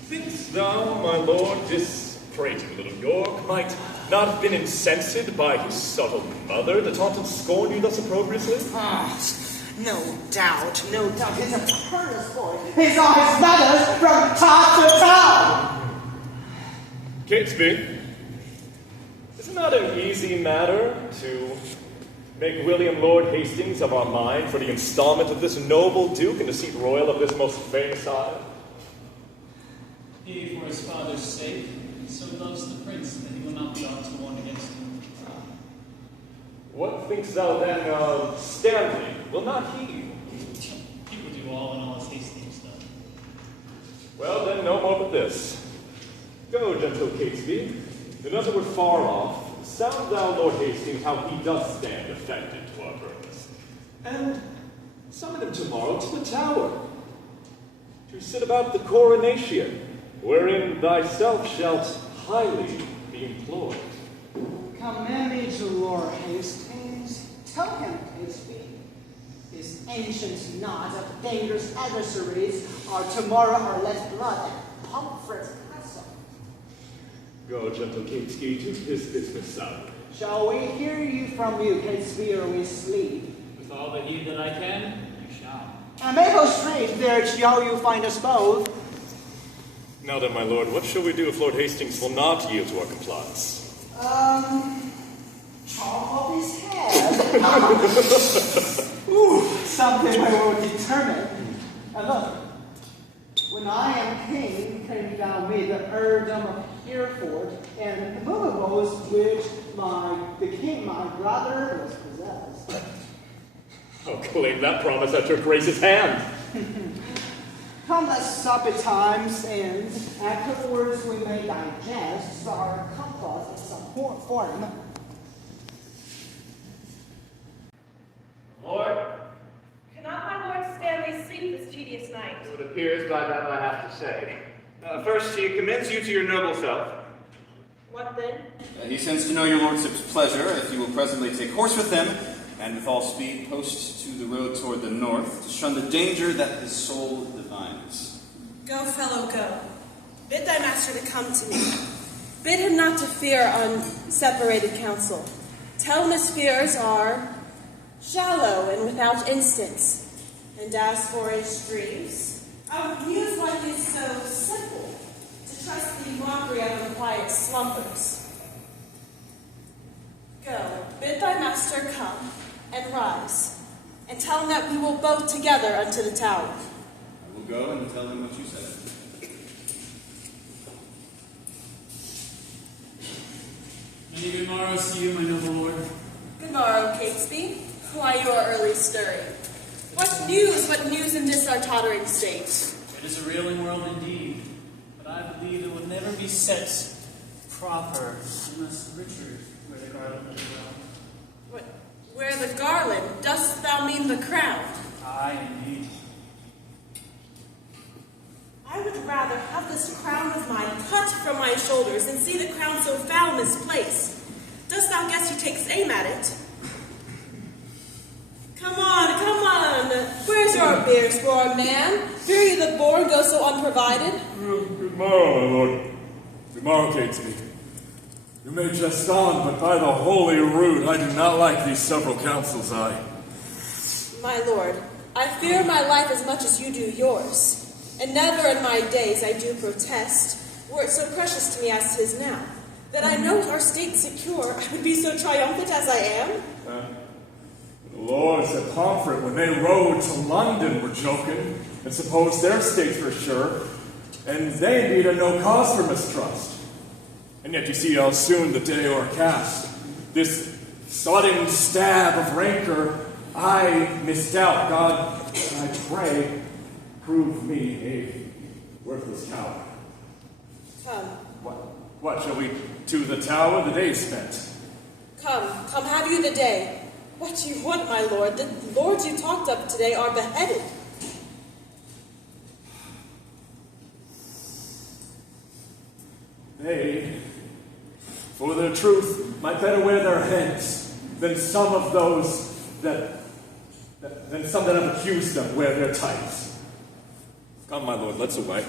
Thinkst thou, my lord, this prating little York might not have been incensed by his subtle mother that taught and scorned you thus opprobriously? No doubt. He's a perverse boy. He's on his feathers from top to toe. Catesby, is it not an easy matter to make William Lord Hastings of our mind for the installment of this noble duke in the seat royal of this most famous isle? He, for his father's sake, so loves the prince that he will not be ought to warn against him. What thinkst thou then of Stanley? Will not he? He will do all in all as Hastings does. Well, then, no more but this. Go, gentle Catesby, and as it were far off, sound thou Lord Hastings how he doth stand affected to our purpose, and summon him tomorrow to the tower, to sit about the coronation, wherein thyself shalt highly be employed. Commend me to Lord Hastings. Tell him, Catesby, his ancient knot of dangerous adversaries are tomorrow or less blood at Pomfret's castle. Go, gentle Catesby, to his business side. Shall we hear you from you, Catesby, or we sleep? With all the heed that I can, you shall. At Maple Street, there shall you find us both. Now then, my lord, what shall we do if Lord Hastings will not yield to our compliance? Chop off his head. Ooh, something I will determine. And look, when I am king, came down me the earldom of Hereford and the movables which the king, my brother, was possessed. I'll claim that promise at your grace's hand. Come, let's sup at times, and afterwards we may digest our compass in some form. Lord, Cannot my Lord Stanley sleep this tedious night? it appears by that I have to say. First, he commends you to your noble self. What then? He sends to know your lordship's pleasure, if you will presently take horse with him, and with all speed post to the road toward the north, to shun the danger that his soul divines. Go, fellow, go. Bid thy master to come to me. Bid him not to fear on separated counsel. Tell him his fears are shallow and without instance. And as for his dreams, I would muse what is so simple, to trust the mockery of the quiet slumbers. Go, bid thy master come, and rise, and tell him that we will both together unto the tower. I will go and tell him what you said. Many good morrows to you, my noble lord. Good morrow, Catesby. Why, you are early stirring. What news in this our tottering state? It is a reeling world indeed, but I believe it will never be set proper unless Richard wear the garland of the crown. What, where the garland? Dost thou mean the crown? Aye, indeed. I would rather have this crown of mine cut from my shoulders than see the crown so foul misplaced. Dost thou guess he takes aim at it? Come on. Where's your beer, squaw man? Fear you the born go so unprovided? Good morrow, my lord. Good morrow, Catesby. You may jest on, but by the holy rood, I do not like these several counsels, My lord, I fear my life as much as you do yours. And never in my days, I do protest, were it so precious to me as 'tis now, that I know our state secure, I would be so triumphant as I am. The lords at Pomfret, when they rode to London, were joking, and supposed their states were sure, and they indeed had no cause for mistrust. And yet you see how soon the day o'ercast. This sudden stab of rancor, I misdoubt. God, I pray, prove me a worthless coward. Come. What shall we to the tower? The day spent. Come, have you the day. What you want, my lord? The lords you talked of today are beheaded. They, for their truth, might better wear their heads than some of those that have accused them wear their tights. Come, my lord, let's away.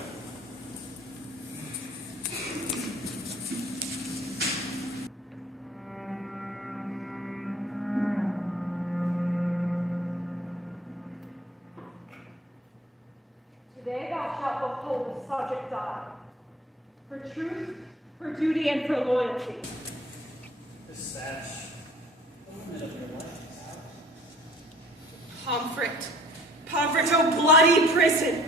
Today thou shalt behold a subject die, for truth, for duty, and for loyalty. The sash, the limit of your life is out. Pomfret, oh bloody prison,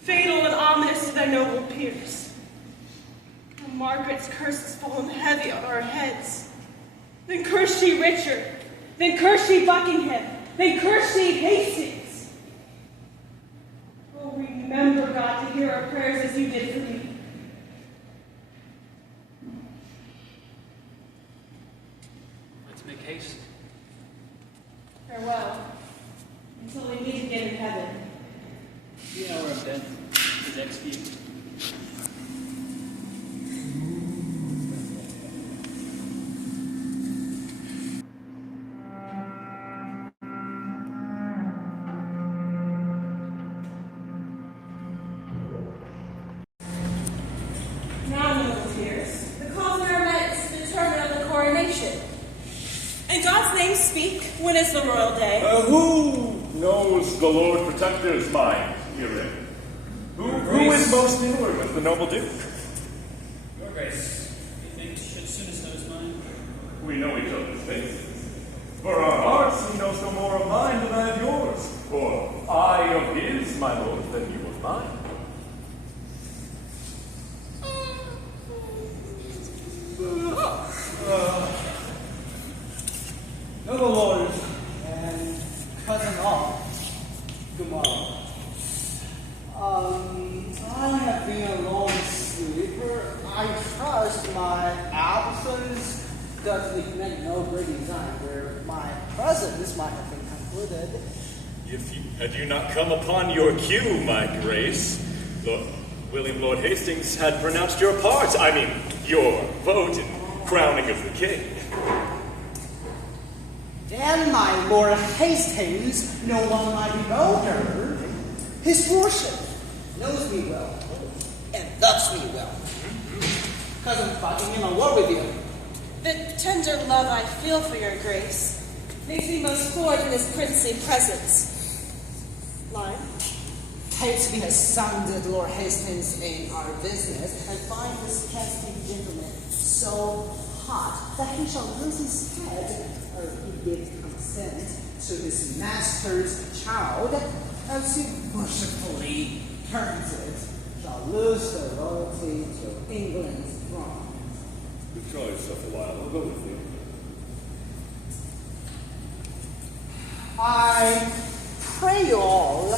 fatal and ominous to their noble peers. Oh, Margaret's curse has fallen heavy on our heads. Then curse she Richard, then curse she Buckingham, then curse she Hastings. Oh, remember, God, to hear our prayers as you did for me. Let's make haste. Farewell, until we meet again in heaven. The hour of death is expiated. Now, noble peers, the cause we are met is to determine on the coronation. In God's name speak, when is the royal day? Who knows the Lord Protector's mind herein? Who is most inward with the noble Duke? Your Grace, you think should soonest know his mind? We know each other's faces. For our hearts, he knows no more of mine than I of yours. For I of his, my lord, than you of mine. Noble Lord and cousin all, good morrow. I have been a long sleeper. I trust my absence does make no great design where my presence might have been concluded. Had you not come upon your cue, my grace, William Hastings had pronounced your part, your vote in crowning of the king. Then my Lord Hastings, no one might be bolder. His worship knows me well, and loves me well. Cousin Buckingham, a word with you. The tender love I feel for your grace makes me most forward in his princely presence. Line. Catesby has sounded Lord Hastings in our business and find this Catesby gentleman so hot that he shall lose his head, or he gives consent to his master's child, as he worshipfully terms it, shall lose the royalty to England's throne. Withdraw yourself a while, I'll go with you. I pray you all,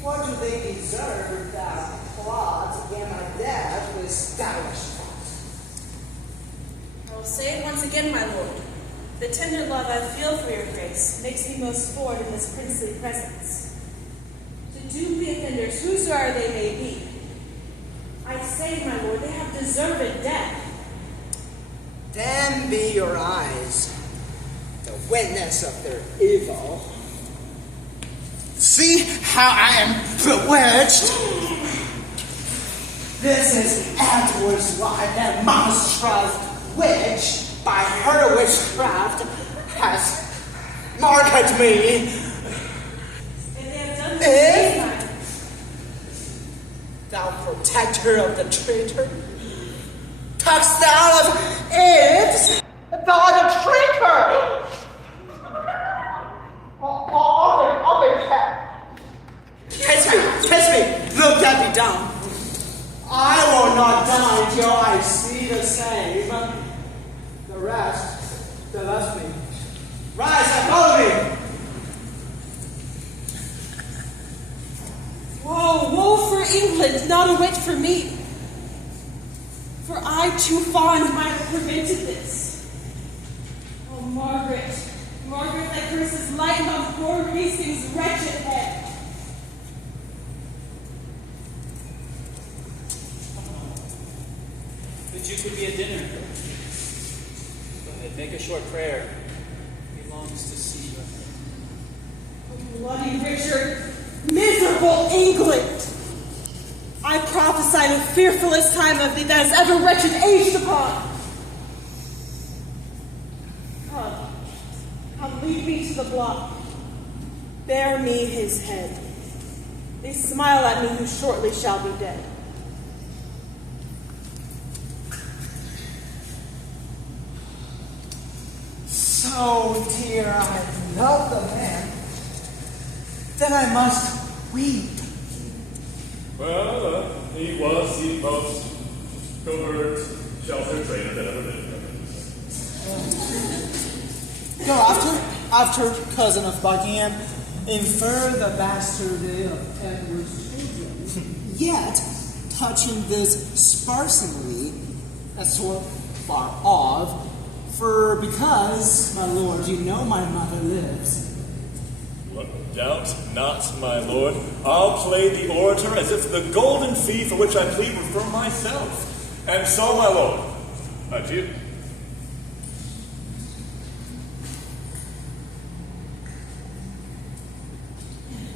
what do they deserve that plot against my dad to establish that? I will say it once again, my lord. The tender love I feel for your grace makes me most forward in this princely presence. To doom the offenders, whosoever they may be, I say, my lord, they have deserved death. Then be your eyes the witness of their evil. See how I am bewitched? This is Edward's wife, that monstrous witch, by her witchcraft, has marked me. And they have done this time. Thou protector of the traitor, talkest thou of it? Thou art a traitor! Catesby, look that me down. I will not die till I see the same. The rest, they left me. Rise and follow me. Woe, woe for England, not a whit for me. For I, too fond, might have prevented this. Oh, Margaret, Margaret, that curse is lightened on poor Hastings' wretched head. The Duke would be at dinner. Go ahead, make a short prayer. He longs to see you. Oh, bloody Richard, miserable England! I prophesy the fearfulest time of thee that has ever wretched aged upon. Come, lead me to the block. Bear me his head. They smile at me who shortly shall be dead. So, dear, I love the man, then I must weep. Well, he was the most covert shelter trainer that ever lived. Go after cousin of Buckingham, infer the bastardy of Edward's children. Yet, touching this sparsely, as so far off, for because, my lord, you know my mother lives. Doubt not, my lord. I'll play the orator as if the golden fee for which I plead were for myself. And so, my lord, adieu.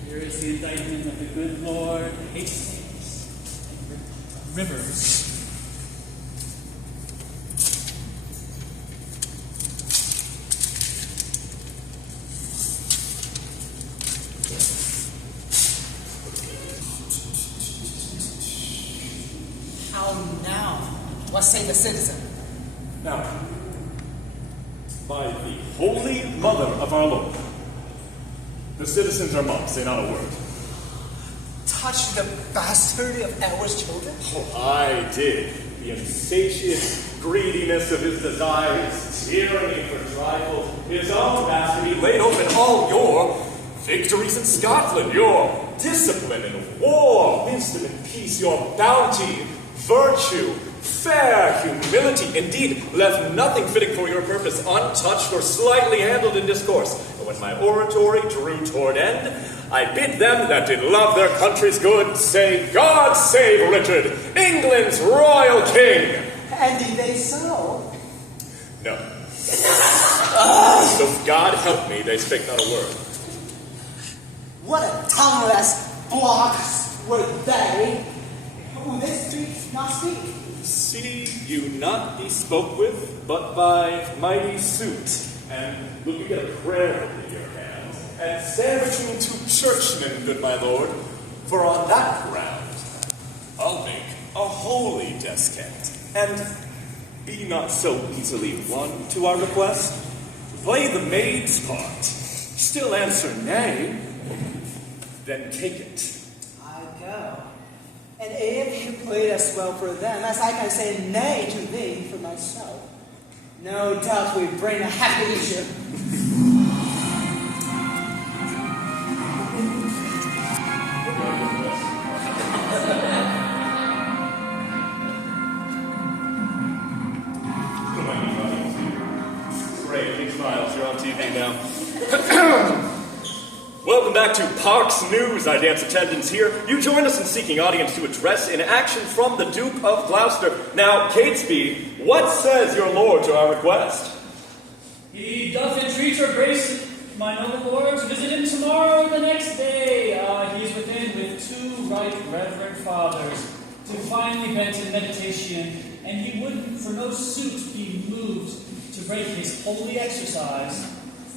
Here is the indictment of the good Lord Hastings and Rivers. Now, what say the citizen? Now, by the holy mother of our Lord, the citizens are mum, say not a word. Touch the bastardy of Edward's children? Oh, I did. The insatiate greediness of his desires, tyranny for trifles, his own bastardy laid open all your victories in Scotland, your discipline in war, wisdom in peace, your bounty, virtue, fair humility, indeed, left nothing fitting for your purpose untouched or slightly handled in discourse. But when my oratory drew toward end, I bid them that did love their country's good say, God save Richard, England's royal king. And did they so? No. So God help me, they spake not a word. What a tongueless blocks were they! Who this speak, not speak? See you not be spoke with, but by mighty suit, and look, you get a prayer in your hands, and sandwiching 2 churchmen, good my lord, for on that ground I'll make a holy descant, and be not so easily won to our request. Play the maid's part, still answer nay, then take it. I go. And if you plead as well for them as I can say nay to thee for myself, no doubt we bring a happy issue. Great, big smiles. You're on TV now. Welcome back to Park's News. I dance attendants here. You join us in seeking audience to address in action from the Duke of Gloucester. Now, Catesby, what says your lord to our request? He doth entreat your grace, my noble lord, to visit him tomorrow or the next day. He is within with 2 right reverend fathers, to finely bent in meditation, and he would for no suit be moved to break his holy exercise.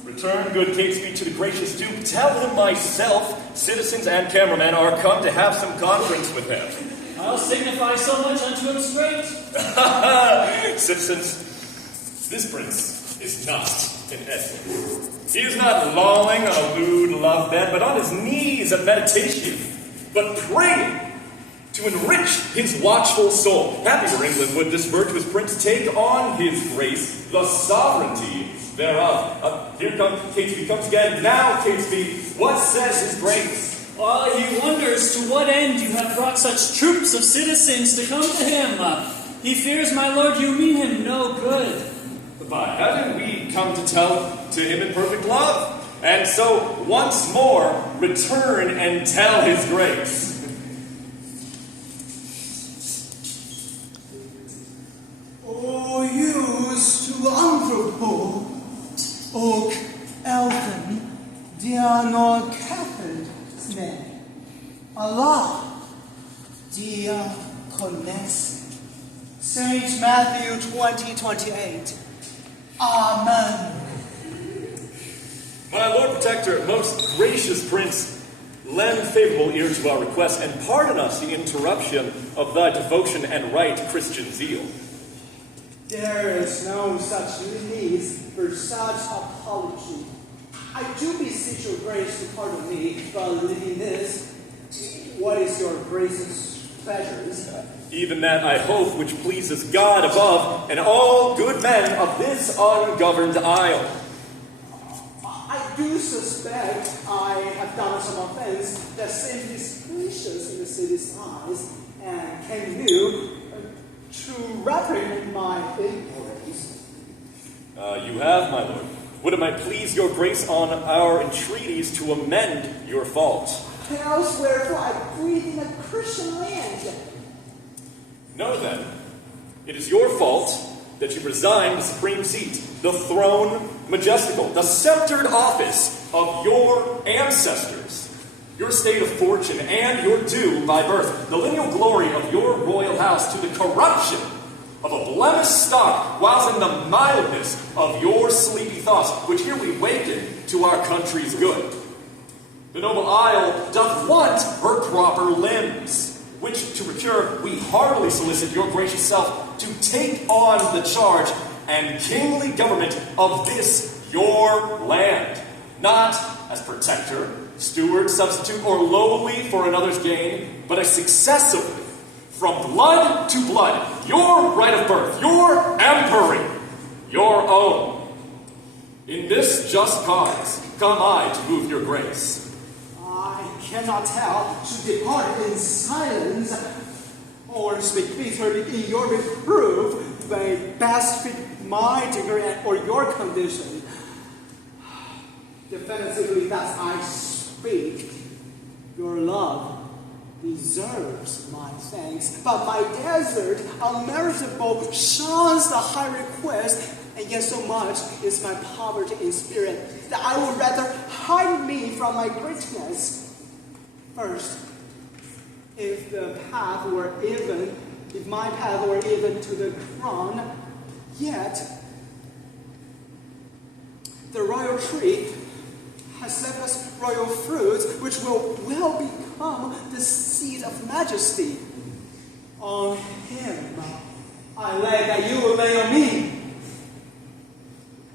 Return, good Catesby, to the gracious Duke. Tell him myself, citizens and cameramen are come to have some conference with him. I'll signify so much unto him straight. Citizens, this prince is not in Edward. He is not lolling on a lewd love bed, but on his knees at meditation, but praying to enrich his watchful soul. Happy were England would this virtuous prince take on his grace the sovereignty thereof. Here comes Catesby, comes again. Now, Catesby, what says his grace? He wonders to what end you have brought such troops of citizens to come to him. He fears, my lord, you mean him no good. By heaven, we come to tell to him in perfect love. And so, once more, return and tell his grace. O use to anthropo, och elfen, dia nor capid, ne, Allah, dia connes. Saint Matthew 20:28. Amen. My Lord Protector, most gracious Prince, lend favorable ear to our request and pardon us the interruption of thy devotion and right Christian zeal. There is no such need for such apology. I do beseech your grace to pardon me, but leaving this, what is your grace's pleasures? Even that I hope which pleases God above and all good men of this ungoverned isle. I do suspect I have done some offense that seems displeasures in the city's eyes, and can you to reprimand my ignorance? You have, my lord. Would it might please your grace on our entreaties to amend your fault? Elsewhere, for I breathe in a Christian land. Know then, it is your fault that you resigned the supreme seat, the throne majestical, the sceptered office of your ancestors, your state of fortune, and your due by birth, the lineal glory of your royal house, to the corruption of a blemished stock, whilst in the mildness of your sleepy thoughts, which here we waken to our country's good. The noble isle doth want her proper limbs, which to procure we heartily solicit your gracious self to take on the charge and kingly government of this your land, not as protector, steward, substitute, or lowly for another's gain, but as successively, from blood to blood, your right of birth, your empery, your own. In this just cause come I to move your grace. I cannot tell to depart in silence or speak bitterly in your reproof may best fit my degree or your condition. Definitively thus I speak. Your love deserves my thanks, but my desert, unmeritable, shuns the high request, and yet so much is my poverty in spirit that I would rather hide me from my greatness. First, if my path were even to the crown, yet the royal tree has left us royal fruits, which will well become the seat of majesty. On him I lay that you will lay on me.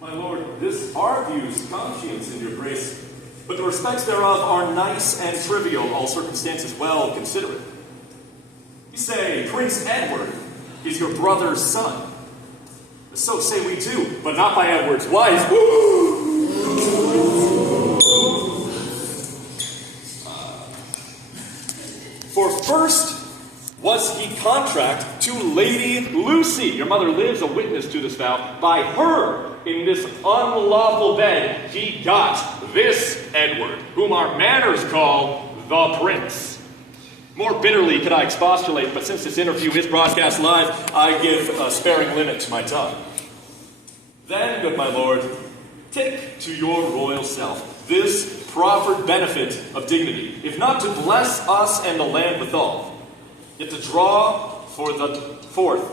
My lord, this argues conscience in your grace, but the respects thereof are nice and trivial, all circumstances well considered. You say Prince Edward is your brother's son. So say we too, but not by Edward's wife. For first was he contract to Lady Lucy. Your mother lives a witness to this vow. By her, in this unlawful bed, he got this Edward, whom our manners call the Prince. More bitterly could I expostulate, but since this interview is broadcast live, I give a sparing limit to my tongue. Then, good my lord, take to your royal self this proffered benefit of dignity, if not to bless us and the land withal, yet to draw forth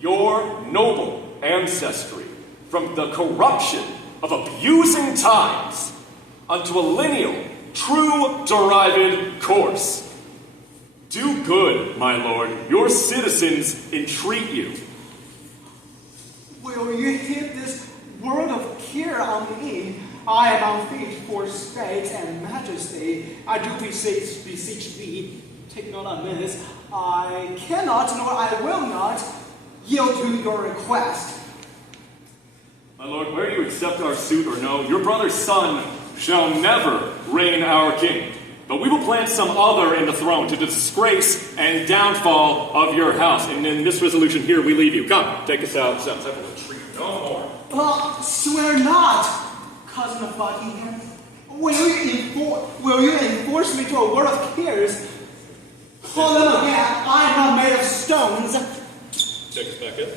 your noble ancestry from the corruption of abusing times unto a lineal, true derived course. Do good, my lord, your citizens entreat you. Will you heap this word of care on me? I am unfit for state and majesty. I do beseech thee, take not amiss. I cannot, nor I will not, yield to your request. My lord, whether you accept our suit or no, your brother's son shall never reign our king. But we will plant some other in the throne to the disgrace and downfall of your house. And in this resolution here, we leave you. Come, take us out. Retreat no more. Swear not, cousin of Buckingham. Will you enforce me to a word of cares? Call them again. I am not made of stones. Take us back in.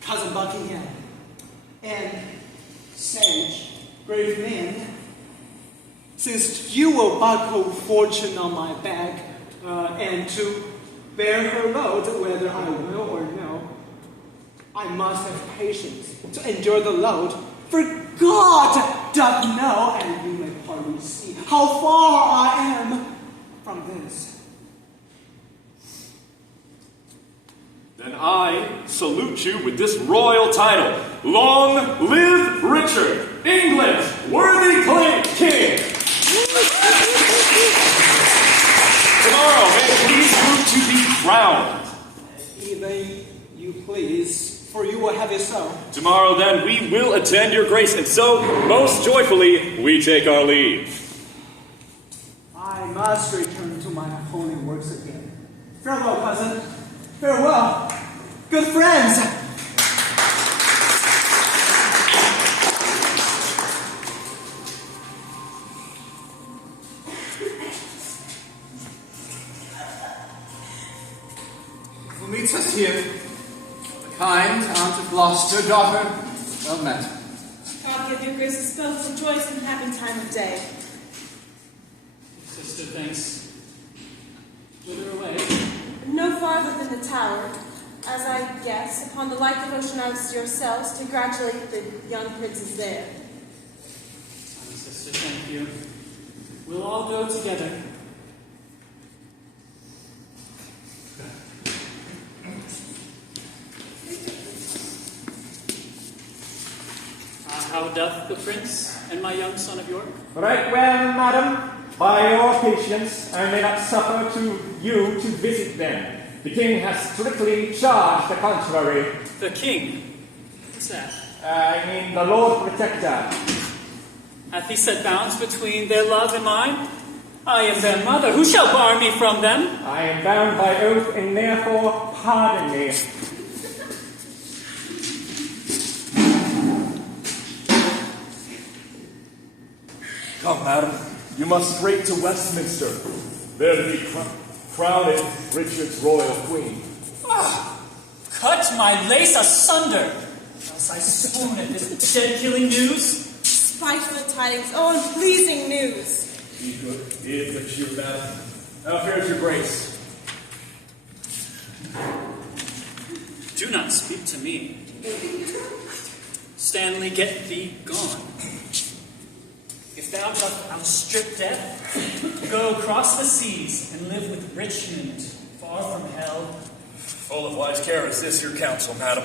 Cousin Buckingham and sage, brave men, since you will buckle fortune on my back and to bear her load, whether I will or no, I must have patience to endure the load. For God doth know, and you may partly see, how far I am from this. Then I salute you with this royal title. Long live Richard, England's worthy king! Tomorrow, may it please you to be crowned. Even you please, for you will have it so. Tomorrow, then, we will attend your grace, and so, most joyfully, we take our leave. I must return to my holy works again. Farewell, cousin. Farewell, good friends. Who meets us here? The kind Aunt of Gloucester, daughter, well met. God give your grace a spell of joyous and happy time of day. Sister, thanks. Whither away? No farther than the tower, as I guess, upon the like devotion of yourselves, to congratulate the young princes there. Sister, thank you. We'll all go together. How doth the prince and my young son of York? Right well, madam. By your patience, I may not suffer you to visit them. The king has strictly charged the contrary. The king? What's that? I mean the Lord Protector. Hath he set bounds between their love and mine? I am their mother. Who shall bar me from them? I am bound by oath, and therefore pardon me. Come, madam. You must straight to Westminster, there to be crowned Richard's royal queen. Cut my lace asunder, else I swoon at this dead-killing news. Spiteful tidings, oh, unpleasing news. Be good cheer, madam. Now here's your grace. Do not speak to me. Stanley, get thee gone. If thou dost outstrip death, go across the seas and live with Richmond, far from hell. Full of wise care is this your counsel, madam?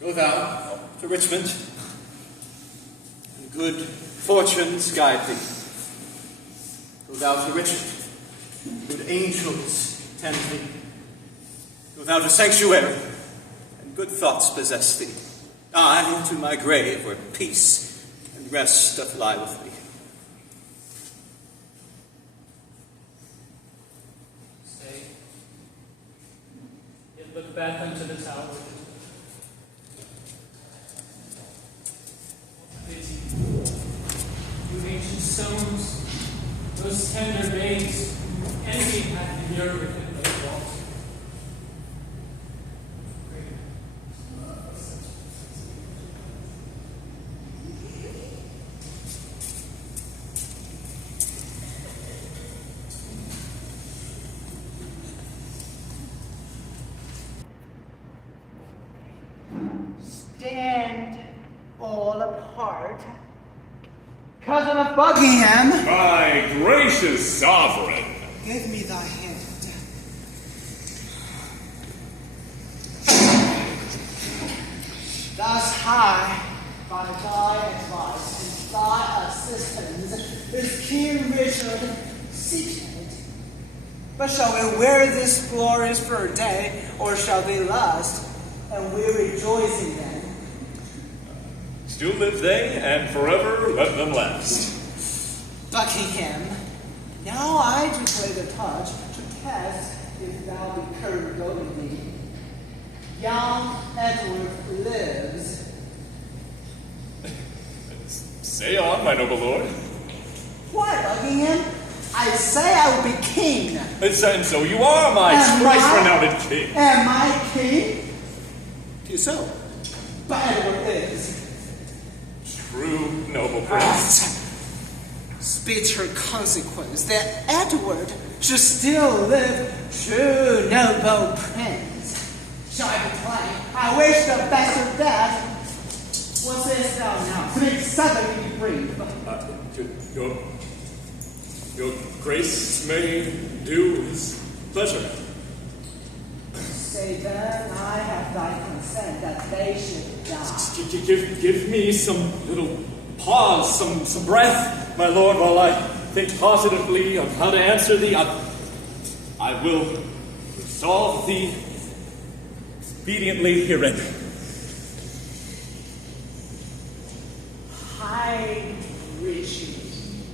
Go thou to Richmond, and good fortunes guide thee. Go thou to Richmond, good angels tend thee. Go thou to sanctuary, and good thoughts possess thee. I to my grave, where peace and rest doth lie with me. Stay. Yet look back unto the tower. Pity. You ancient stones, those tender babes, envy hath the year within those walls. Stand all apart. Cousin of Buckingham, My gracious sovereign. give me thy hand. Thus high, by thy advice and thy assistance, is King Richard seated. But shall we wear this glories for a day, or shall they last, and we rejoice in them? Still live they, and forever let them last. Buckingham, now I do play the touch to test if thou be courage go with thee. Young Edward lives. Say on, my noble lord. What, Buckingham? I say I will be king. And so you are my thrice-renowned king. Am I king? Tis so. But Edward is. True, noble prince. Bitter consequence that Edward should still live, true noble prince. Shall I decline? I wish the best of that. What sayest thou now? To make suddenly brief. Your grace may do his pleasure. Say then I have thy consent that they should die. Give me some little pause, some breath, my lord, while I think positively on how to answer thee. I will resolve thee expediently herein. High Richard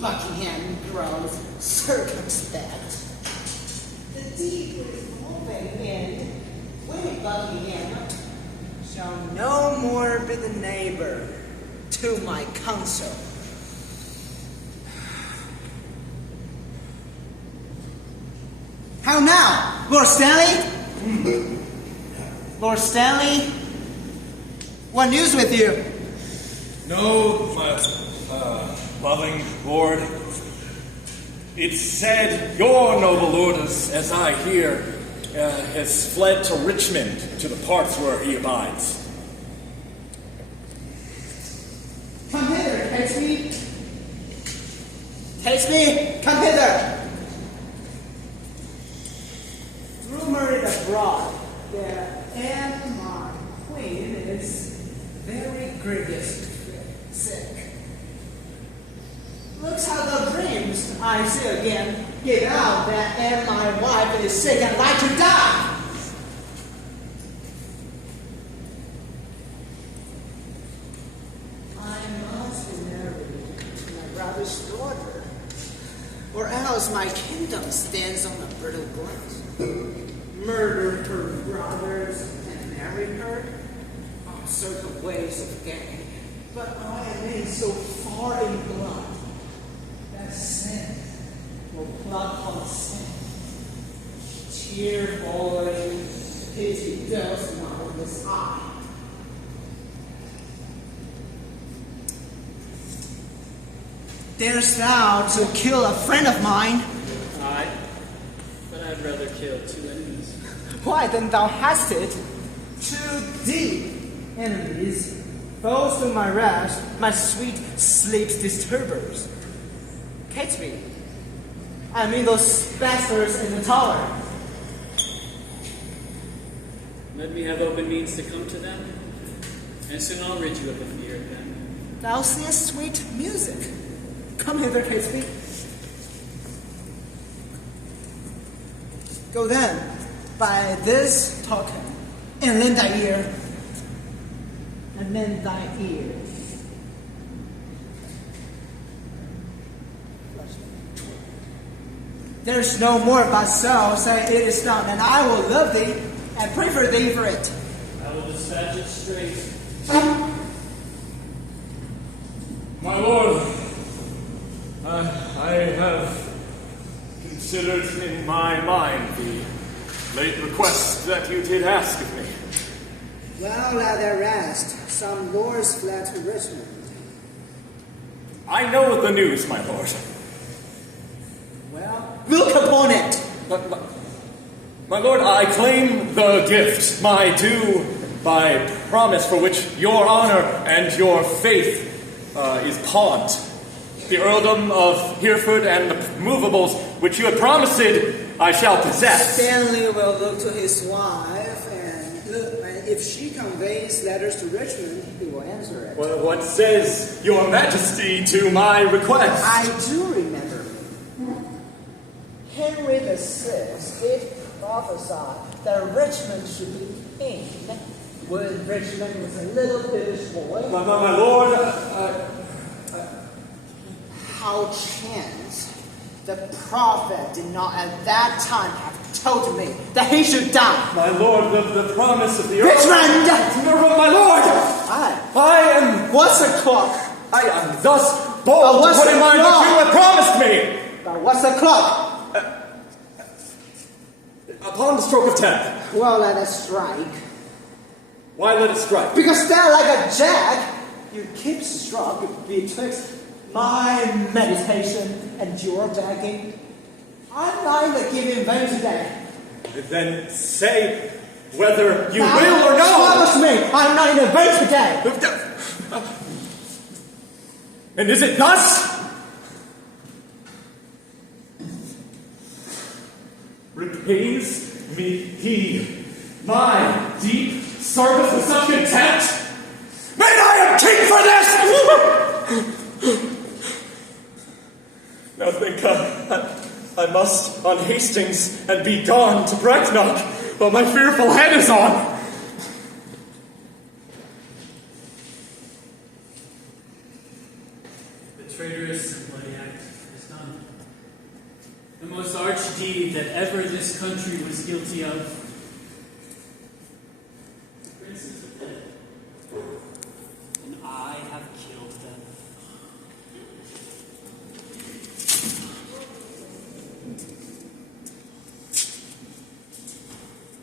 Buckingham grows circumspect. The deep is moving in. We, Buckingham, shall no more be the neighbor to my counsel. How now, Lord Stanley? Lord Stanley, what news with you? No, my loving lord. It's said your noble lord, as I hear, has fled to Richmond, to the parts where he abides. Come hither, Catesby. Catesby, come hither. Rumor is abroad that Anne, my queen, is very grievously sick. Looks how the dreams I see again give out that Anne, my wife, is sick and like to die. I must be married to my brother's daughter, or else my kingdom stands on a brittle ground. Murder her brothers and marry her? All sorts of ways of gain. But I am in so far in blood that sin will pluck on sin. Tear falling, pity does not in this eye. Darest thou to kill a friend of mine? Aye. I'd rather kill 2 enemies. Why then thou hast it? 2 deep enemies, foes to my rest, my sweet sleep's disturbers. Catesby, I mean those bastards in the tower. Let me have open means to come to them, and soon I'll rid you of the fear of them. Thou seest sweet music. Come hither, Catesby. Go then, by this token, and lend thy ear. And lend thy ear. There's no more but so, say it is done, and I will love thee, and pray for thee for it. I will dispatch it straight. My lord, I have considered in my mind the late request that you did ask of me. Well, at their rest, some lords fled to Richmond. I know the news, my lord. Well, look upon it. My lord, I claim the gift, my due by promise for which your honor and your faith is pawned. The earldom of Hereford and the movables which you had promised I shall possess. Stanley will look to his wife, and if she conveys letters to Richmond, he will answer it. Well, what says your majesty to my request? I do remember. Henry VI did prophesy that Richmond should be king when Richmond was a little bittish boy. My lord, how chance the prophet did not at that time have told me that he should die. My lord, the promise of the Richmond! My lord! I am... What's the clock? I am thus bold to put in mind what you have promised me! But what's the clock? Upon the stroke of 10. Well, let us strike. Why let it strike? Because there, like a jack, you keep struck betwixt my meditation and your begging. I'm not to give in vain today. Then say whether you will or no. Promise me, I'm not in vain today. And is it thus? Repays me he my deep service with such contempt? May I am king for this! Now think I must on Hastings and be gone to Brecknock while my fearful head is on. The traitorous bloody act is done. The most arch deed that ever this country was guilty of. The princes are dead, and I have killed them.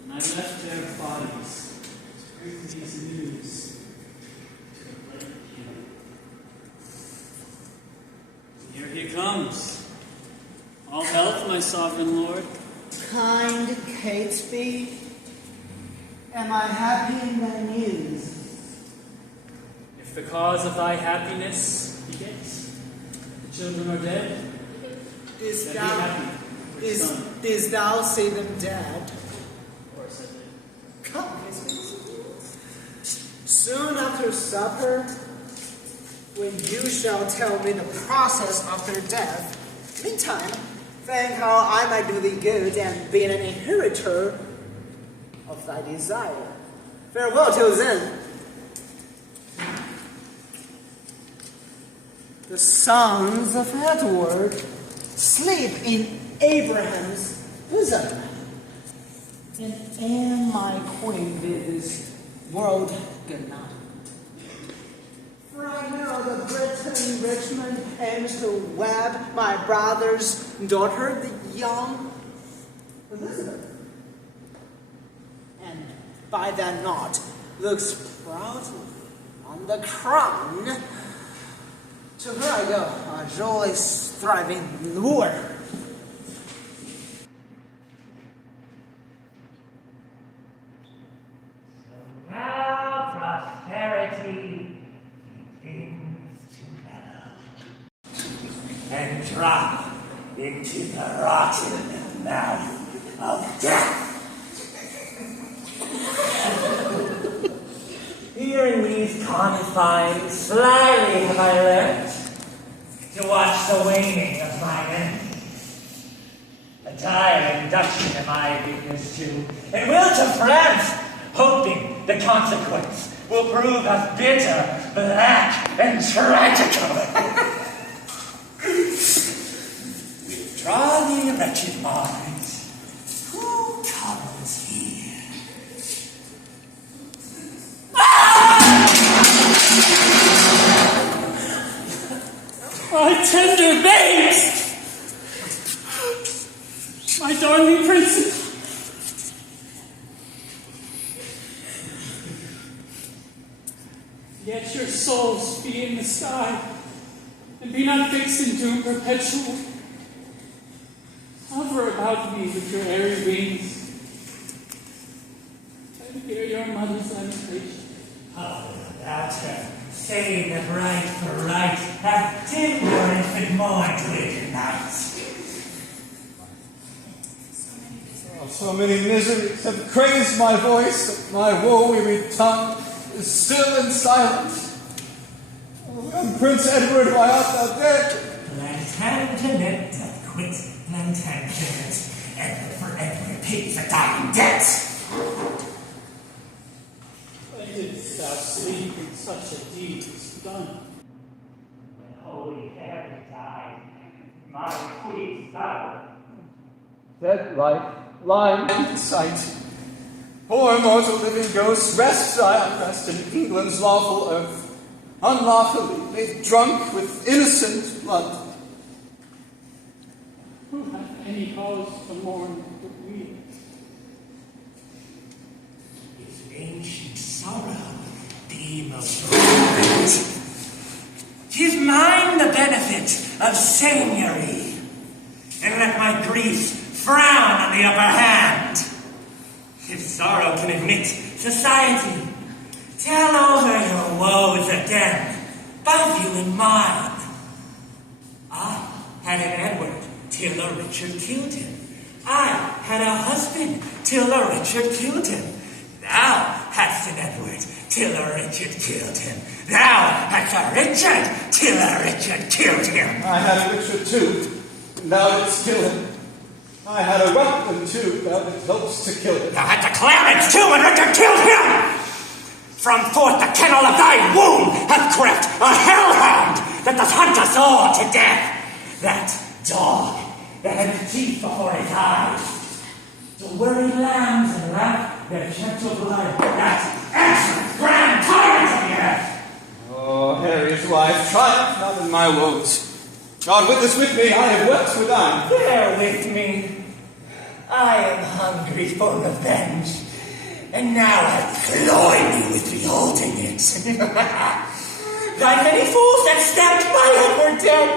And I left their bodies to bring these news to the bloody king. Here he comes. All health, my sovereign lord. Kind Catesby, am I happy in thy news? If the cause of thy happiness begets, the children are dead, Didst then be happy. Didst thou see them dead? Of course I did. Come, Catesby. Soon after supper, when you shall tell me the process of their death, meantime, think how I might do thee good and be an inheritor of thy desire. Farewell till then. The sons of Edward sleep in Abraham's bosom. And am my queen bid this world good night. For I know that Britain Richmond aims to wed my brother's daughter, the young Elizabeth. And by that knot looks proudly on the crown. To her I go, a joyous, thriving lure. drop into the rotten mouth of death. Here in these confines, slyly have I learnt to watch the waning of my enemies. A dire induction am I witness to, and will to France, hoping the consequence will prove as bitter, black, and tragical. Withdraw thee, wretched Margaret. Who comes here? My tender babes! My darling princes! Yet your souls be in the sky, and be not fixed in doom perpetual. Hover about me with your airy wings, and hear your mother's lamentation. Oh, about her, say that right for right hath dimmed your infant mourn to it tonight. So many miseries have crazed my voice, that my woe-weary tongue is still and silent. Oh, young Prince Edward, why art thou dead? Plantagenet doth quit Plantagenet, Edward for Edward pays a dying debt. When didst thou sleep when such a deed was done? When holy Harry died, my queen died. Dead life, lying in sight. Poor mortal living ghosts, rest thy unrest in England's lawful earth, unlawfully made drunk with innocent blood. Who hath any cause to mourn but we? His ancient sorrow be most relevant. Give mine the benefit of seigneury, and let my grief frown on the upper hand. If sorrow can admit society, tell over your woes again by viewing mine. I had an Edward till a Richard killed him. I had a husband till a Richard killed him. Thou hadst an Edward till a Richard killed him. Thou hadst a Richard till a Richard killed him. I had a Richard too, and thou didst kill him. I had a Weltman too, thou didst help to kill him. Thou hadst a Clarence too, and Richard killed him. From forth the kennel of thy womb hath crept a hellhound that doth hunt us all to death. That dog that had teeth before his eyes, to worry lambs and lap their gentle blood. That excellent grand tyrant of the earth. Oh, Harry's wife, triumph not in my woes. God witness with me, I have wept with thine. Bear with me. I am hungry for revenge, and now have cloyed me with beholding it. Thy many fools that stepped my Edward dead,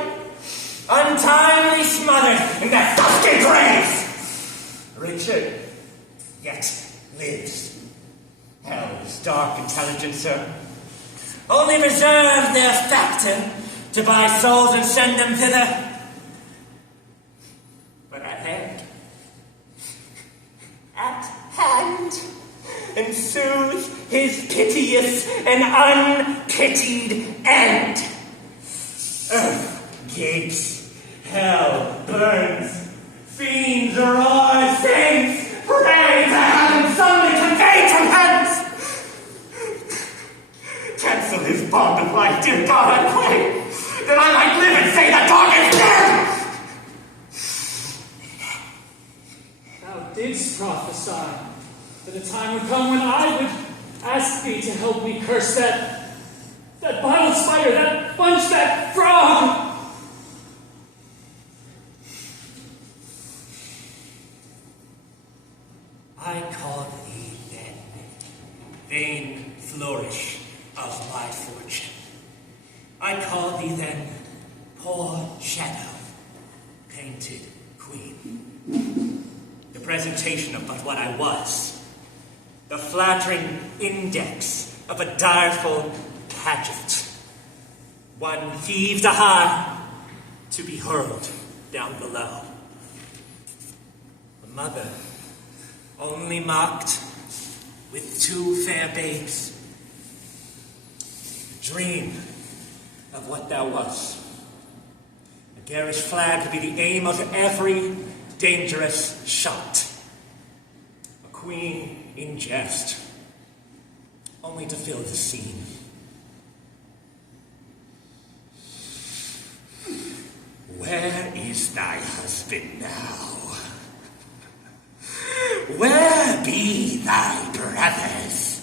untimely smothered in their dusty graves. Richard yet lives. Hell's dark intelligencer. Only reserve their factor to buy souls and send them thither. But at hand, and soothe his piteous and unpitied end. Earth gapes, hell burns, fiends roar, saints pray to heaven suddenly convey to hence. Cancel his bond of life, dear God, I pray, that I might live and say the dog is dead. Thou didst prophesy that a time would come when I would ask thee to help me curse that vile spider, that bunch, that frog. I called thee then, vain flourish of my fortune. I called thee then, poor shadow, painted queen. The presentation of but what I was, the flattering index of a direful pageant. One heaved a high, to be hurled down below. The mother only mocked with 2 fair babes. Dream of what thou wast. A garish flag to be the aim of every dangerous shot. A queen in jest, only to fill the scene. Where is thy husband now? Where be thy brothers?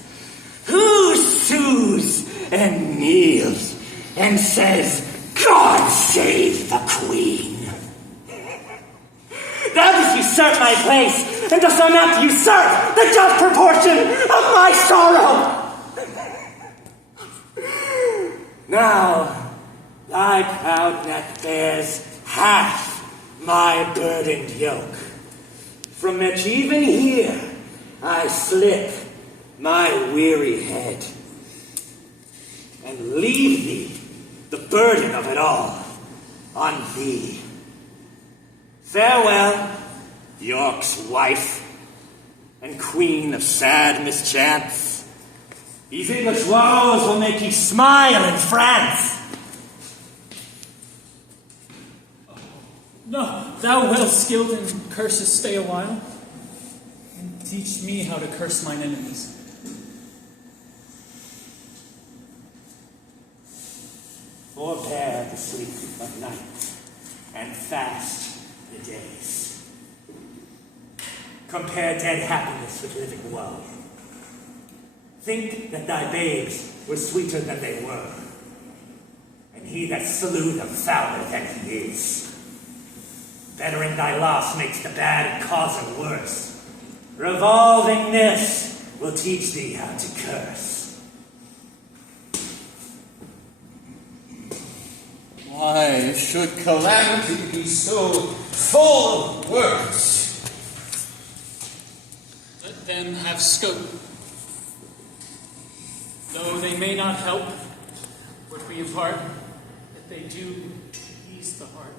Who sues and kneels and says, God save the queen? Thou dost usurp my place, and dost thou not usurp the just proportion of my sorrow? Now, thy proud neck bears half my burdened yoke, from which even here I slip my weary head, and leave thee the burden of it all on thee. Farewell, York's wife and queen of sad mischance. These English woes will make you smile in France. No, thou well skilled in curses, stay a while, and teach me how to curse mine enemies. Forbear the sleep of night, and fast the days. Compare dead happiness with living woe. Think that thy babes were sweeter than they were, and he that slew them fouler than he is. Bettering thy loss makes the bad and causer worse. Revolving this will teach thee how to curse. Why should calamity be so full of words? Let them have scope. Though they may not help or free of heart, that they do ease the heart.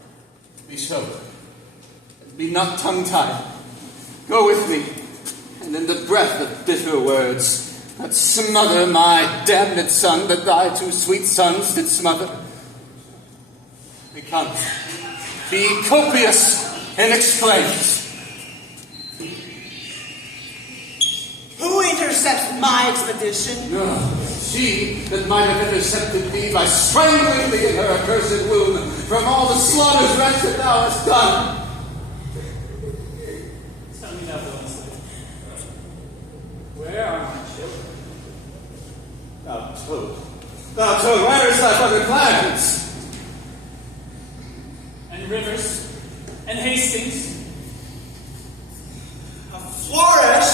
Be so. Be not tongue-tied. Go with me, and in the breath of bitter words, that smother my damned son that thy 2 sweet sons did smother. Come, be copious in exclaims. Who intercepts my expedition? She that might have intercepted thee by strangling thee in her accursed womb from all the slaughters wrenched that thou hast done. Tell me that honestly. Where are my children? Thou toad, where is thy brother Clarence? And Rivers, and Hastings. A flourish!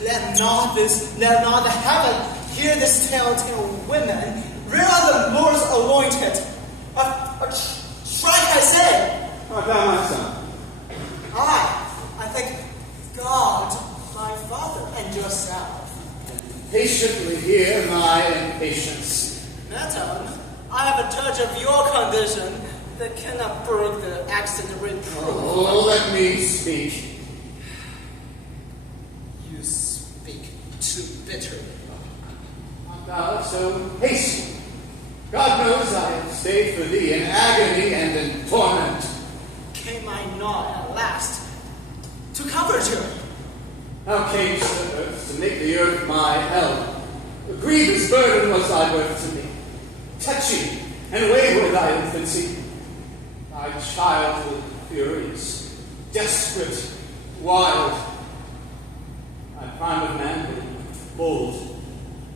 Let not the heaven hear this telltale women. Rear on the Lord's anointed. Strike, I say. Art thou my son? I thank God, my father, and yourself. Patiently hear my impatience. Madam, I have a touch of your condition that cannot break the accent reproof. Oh, let me speak. You speak too bitterly. Art thou so hasty? God knows I have stayed for thee in agony and in torment. Came I not at last to comfort you? Thou camest to earth to make the earth my hell. A grievous burden was thy birth to me. Touchy and wayward thy infancy. Thy childhood furious, desperate, wild. Thy prime of manhood, bold,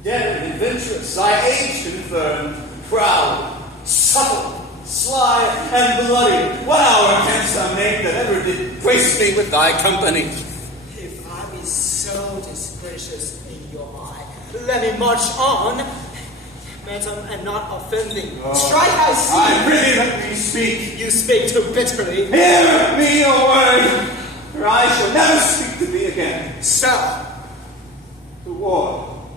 daring, adventurous. Thy age confirmed, proud, subtle, sly, and bloody. What hour canst thou make that ever did grace me with thy company? If I be so disgracious in your eye, let me march on. Madam, and not offending. Strike, I see. I really let me speak. You speak too bitterly. Hear me a word, or I shall never speak to thee again. Sir. To war.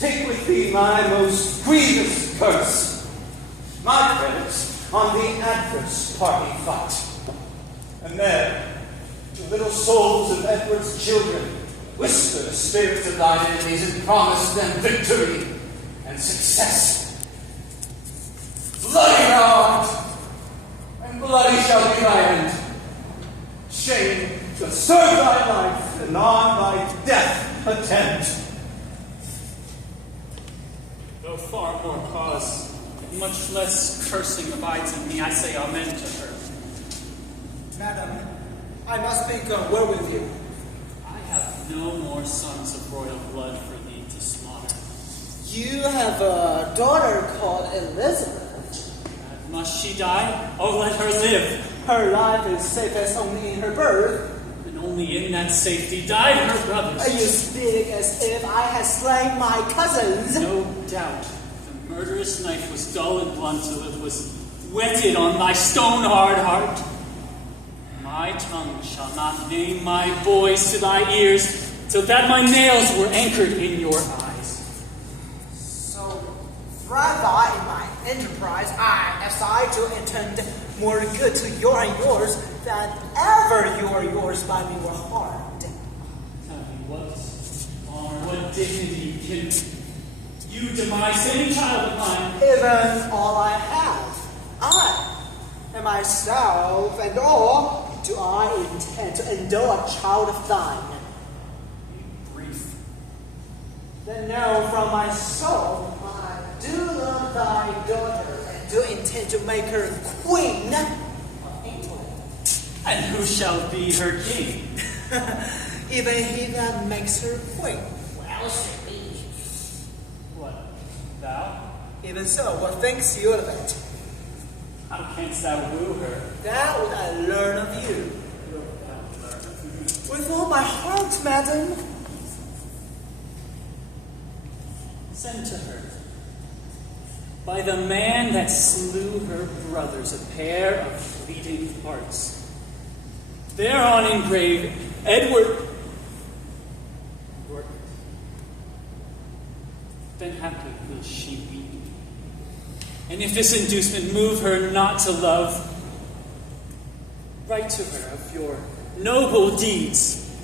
Take with thee my most grievous curse. My on the adverse party fight. And there, to little souls of Edward's children, whisper the spirits of thine enemies and promise them victory and success. Bloody thou art, and bloody shall be thy end. Shame to serve thy life, and on thy death attend. Though far more cause, much less cursing abides in me, I say amen to her. Madam, I must speak a word with you. I have no more sons of royal blood for thee to slaughter. You have a daughter called Elizabeth. Must she die? Oh, let her live. Her life is safest only in her birth. And only in that safety died her brothers. You speak as if I had slain my cousins. No doubt. The murderous knife was dull and blunt till it was whetted on thy stone-hard heart. My tongue shall not name my boys to thy ears till that my nails were anchored in your eyes. So, rather in my enterprise, I decide to intend more good to your and yours than ever yours by me were harmed. Tell me what honor, what dignity can you demise any child of mine? Even all I have, I and myself and all, do I intend to endow a child of thine. Be brief. Then know from my soul, I do love thy daughter and do intend to make her queen of England. And who shall be her king? Even he that makes her queen. Well, shall be. What, thou? Even so, what thinks you of it? How canst thou woo her? That would I learn of you. With all my heart, madam. Send to her. By the man that slew her brothers, a pair of fleeting hearts. Thereon engraved Edward. Then happily will she weep. And if this inducement move her not to love, write to her of your noble deeds.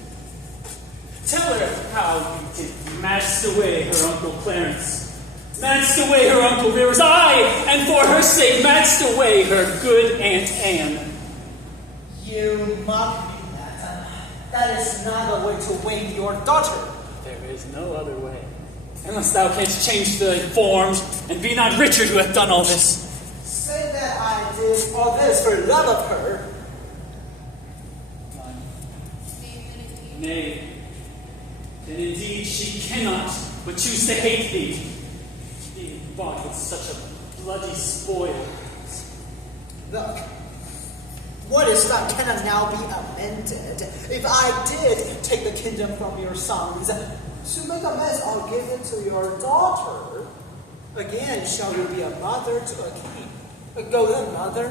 Tell her how you did match away her Uncle Clarence, matched away her Uncle Rivers, aye, and for her sake matched away her good Aunt Anne. You mock me, madam. That is not a way to win your daughter. There is no other way. Unless thou canst change the forms, and be not Richard who hath done all this. Say that I did all this for love of her. Nay, then indeed she cannot but choose to hate thee, being bought with such a bloody spoil. Look, what is that cannot now be amended. If I did take the kingdom from your sons, to make amends, I'll give it to your daughter. Again, shall you be a mother to a king, a golden mother,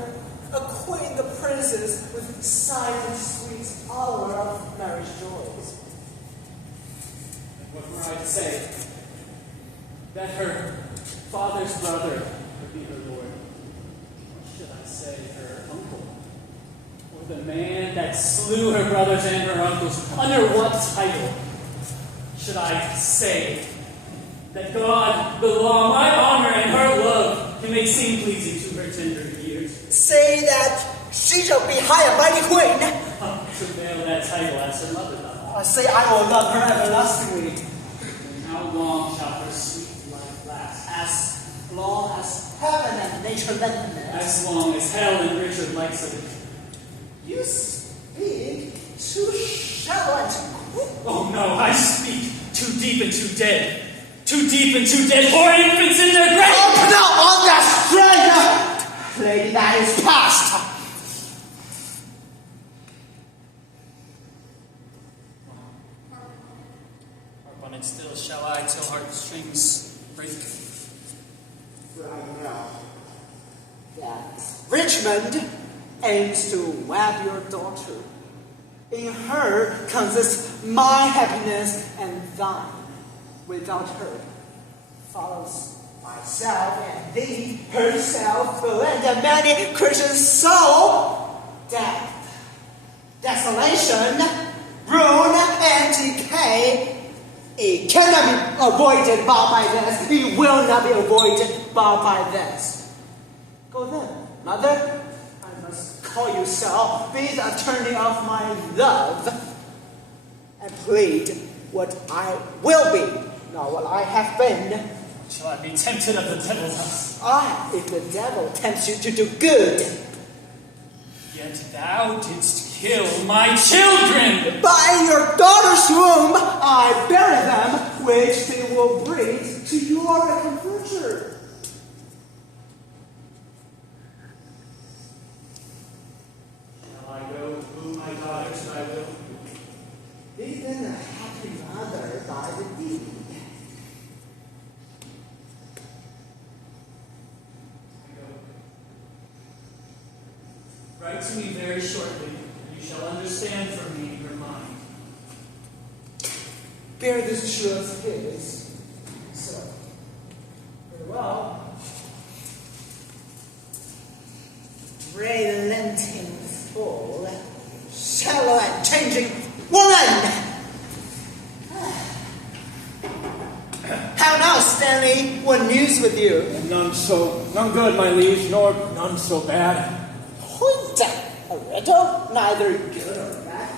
a queen, the princess, with sighs and sweet hour of marriage joys. And what were I to say? That her father's brother would be her lord. Or should I say her uncle? Or the man that slew her brothers and her uncles? Under what title should I say that God, the law, my honor, and her love can make seem pleasing to her tender ears? Say that she shall be high and mighty queen. To veil that title as her mother doth. I say I will love her everlastingly. And how long shall her sweet life last? As long as heaven and nature lengthen it. As long as hell and Richard likes of it. You speak too shallow and too quick. Oh no, I speak too deep and too dead. Too deep and too dead for infants in their grave. Open up on that stranger! Lady, that is past. Harp on it still shall I till heartstrings break. Right now, that Richmond aims to wed your daughter. In her consists my happiness and thine. Without her follows myself and thee, herself, will end a many Christian soul, death, desolation, ruin, and decay. It cannot be avoided but by this. It will not be avoided but by this. Go then, mother. I must call you so. Be the attorney of my love, and plead what I will be, not what I have been. Shall I be tempted of the devil's house? Aye, if the devil tempts you to do good. Yet thou didst kill my children! By your daughter's womb I bury them, which they will breed to your conversion. Shall I go woo my daughters thy will? Be then a happy mother by the deed. Write to me very shortly, and you shall understand from me your mind. Bear this truth his. So, farewell. Relenting fool, shallow and changing woman! How now, Stanley? What news with you? None good, my liege, nor none so bad. A riddle? Neither good or bad.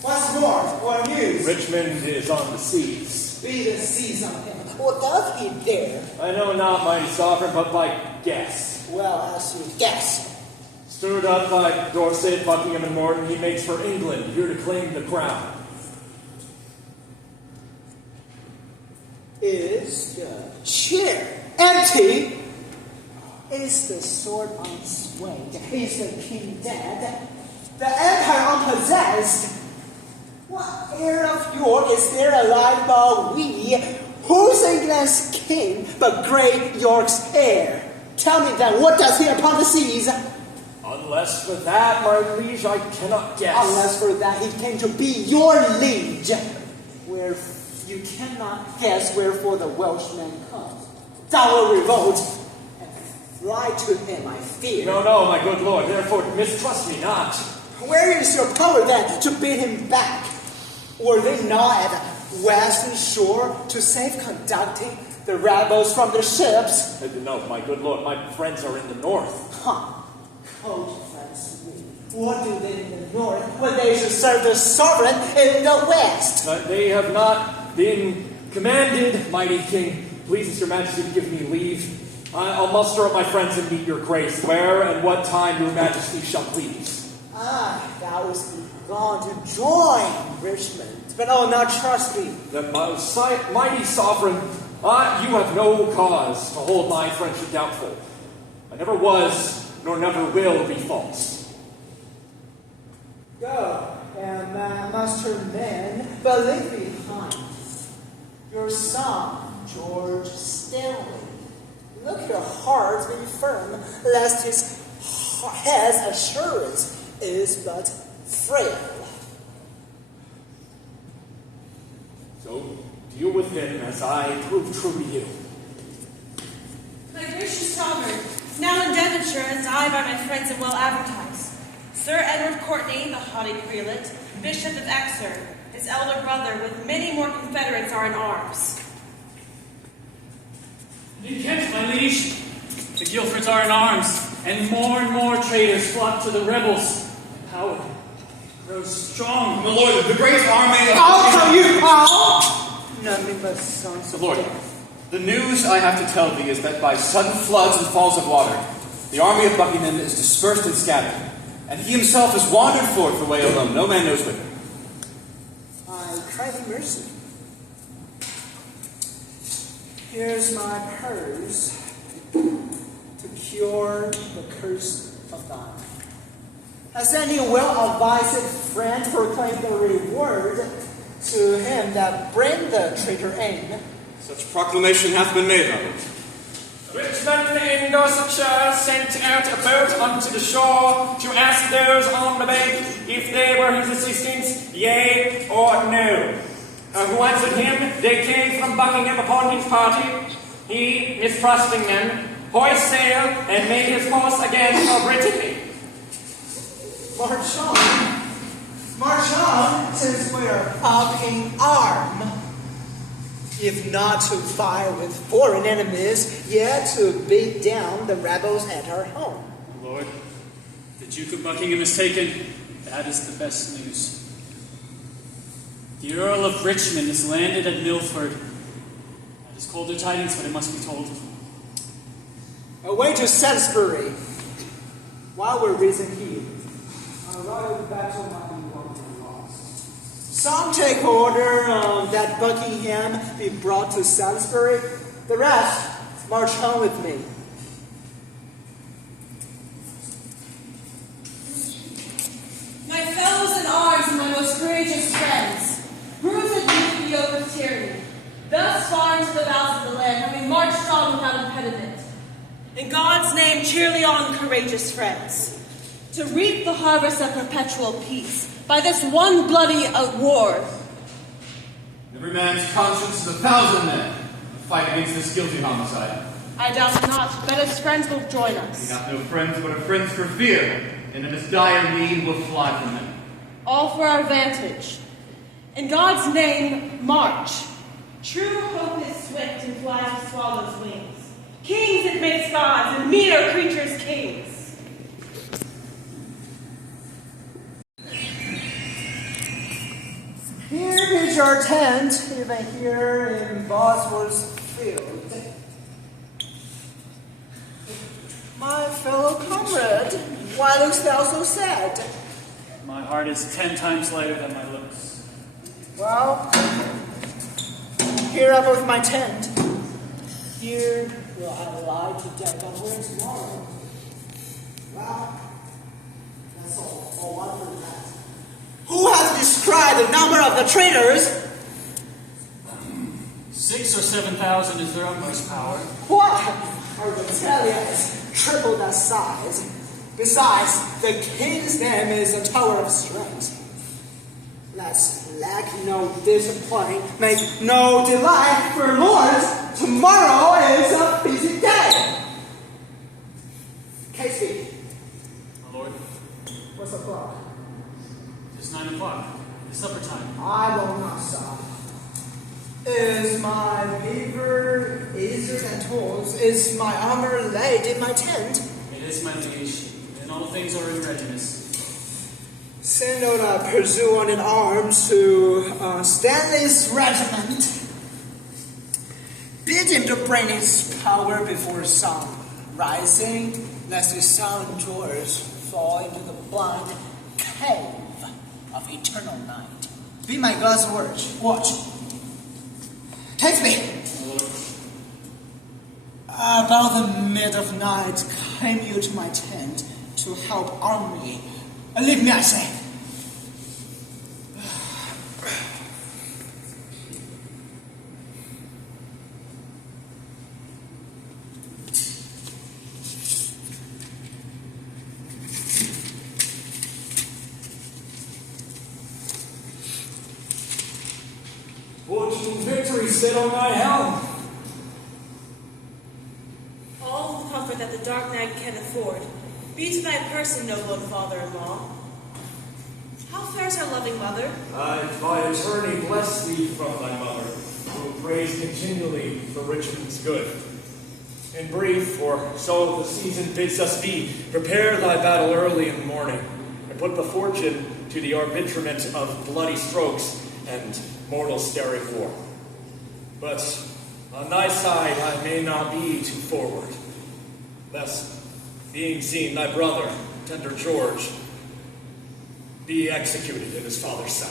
What's more? What news? Richmond is on the seas. Be the seas on him. What doth he there? I know not, mighty sovereign, but by guess. Well, as you guess. Stirred up by Dorset, Buckingham, and Morton, he makes for England, here to claim the crown. Is the chair empty? Is the sword unswayed? Is the king dead? The empire unpossessed? What heir of York is there alive but we? Who's England's king but great York's heir? Tell me then, what does he upon the seas? Unless for that, my liege, I cannot guess. Unless for that he came to be your liege, where you cannot guess wherefore the Welshman comes. Thou will revolt. Fly to him, I fear. No, my good lord, therefore mistrust me not. Where is your power then to bid him back? Were they not at Western shore to save conducting the rebels from their ships? No, my good lord, my friends are in the north. Cold friends to me. What do they in the north when they should serve the sovereign in the west? They have not been commanded, mighty king. Pleases your majesty to give me leave. I'll muster up my friends and meet your grace, where and what time your majesty shall please. Thou was gone to join Richmond, but oh, now trust me. That mighty sovereign, you have no cause to hold my friendship doubtful. I never was, nor never will be false. Go, and master men, but leave behind your son, George Stanley. Look your heart be firm, lest his head's assurance is but frail. So deal with him as I prove true to you. My gracious sovereign, now in Devonshire, as I by my friends am well advertised. Sir Edward Courtney, the haughty prelate, Bishop of Exeter, his elder brother, with many more confederates are in arms. In Kent, my liege, the Guilfords are in arms, and more traitors flock to the rebels. Power grows strong. My lord, the great army of... I'll tell you all! Nothing but sons of Lord, death. the news I have to tell thee is that by sudden floods and falls of water, the army of Buckingham is dispersed and scattered, and he himself has wandered forth away alone, no man knows whither. I cry thee mercy. Here's my purse to cure the curse of thine. Has any well-advised friend proclaimed the reward to him that bring the traitor in? Such proclamation hath been made, my lord. Richmond in Gloucestershire sent out a boat unto the shore to ask those on the bank if they were his assistants, yea or no. Who answered him, they came from Buckingham upon his party. He, mistrusting them, hoist sail and made his course again for Brittany. March on, since we're up in arm. If not to fire with foreign enemies, yet to beat down the rebels at our home. Lord, the Duke of Buckingham is taken. That is the best news. The Earl of Richmond is landed at Milford. That is colder tidings, but it must be told. Away to Salisbury. While we're raising here, our royal battle might be won and lost. Some take order that Buckingham be brought to Salisbury. The rest march home with me. My fellows in arms and my most courageous friends, bruised beneath the yoke of tyranny, thus far into the bowels of the land, having marched on without impediment. In God's name, cheerly on, courageous friends, to reap the harvest of perpetual peace by this one bloody war. Every man's conscience is 1,000 men. Fight against this guilty homicide. I doubt not, but his friends will join us. We have no friends but our friends for fear, and in his dire need will fly from them. All for our advantage. In God's name, march. True hope is swift and flies with swallows' wings. Kings it makes gods, and meaner creatures kings. Here is your tent, even here in Bosworth's field. My fellow comrade, why lookst thou so sad? My heart is 10 times lighter than my looks. Well, here I both my tent. Here will I lie today, but where's tomorrow? Well, that's all one for that. Who has described the number of the traitors? 6,000 or 7,000 is their utmost power. What? Our battalions triple that size. Besides, the king's name is a tower of strength. Let's lack no disappointing, make no delay, for lords, tomorrow is a busy day. Catesby. My lord, What's o'clock? it is 9 o'clock. It is supper time. I will not stop. Is my beaver easier than tools? Is my armor laid in my tent? It is my liege, and all things are in readiness. Send out a pursuant in arms to Stanley's regiment. Bid him to bring his power before sun rising, lest his son George fall into the blind cave of eternal night. Be my God's watch. Catesby! About the mid of night came you to my tent to help arm me. Leave me, I say. Fortune victory sit on thy helm. All the comfort that the dark night can afford. Be to thy person, noble and father-in-law. How fares our loving mother? Thy attorney bless thee from thy mother, who prays continually for Richmond's good. In brief, for so the season bids us be, prepare thy battle early in the morning, and put the fortune to the arbitrament of bloody strokes and mortal staring war. But on thy side I may not be too forward, lest, being seen, thy brother, tender George, be executed in his father's son.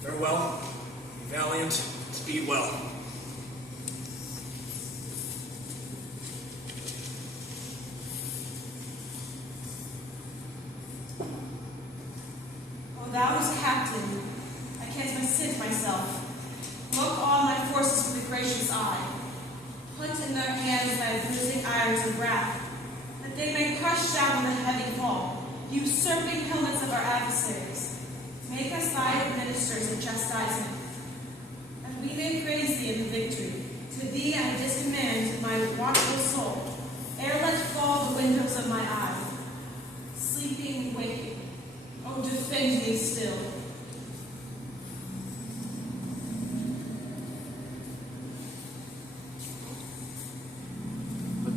Farewell, be valiant, speed well. O thou as captain, I can't sit myself. Look on thy forces with a gracious eye. Put in their hands thy bruising irons and wrath, that they may crush down the heavy fall, usurping helmets of our adversaries. Make us thy ministers in chastisement, and we may praise thee in the victory.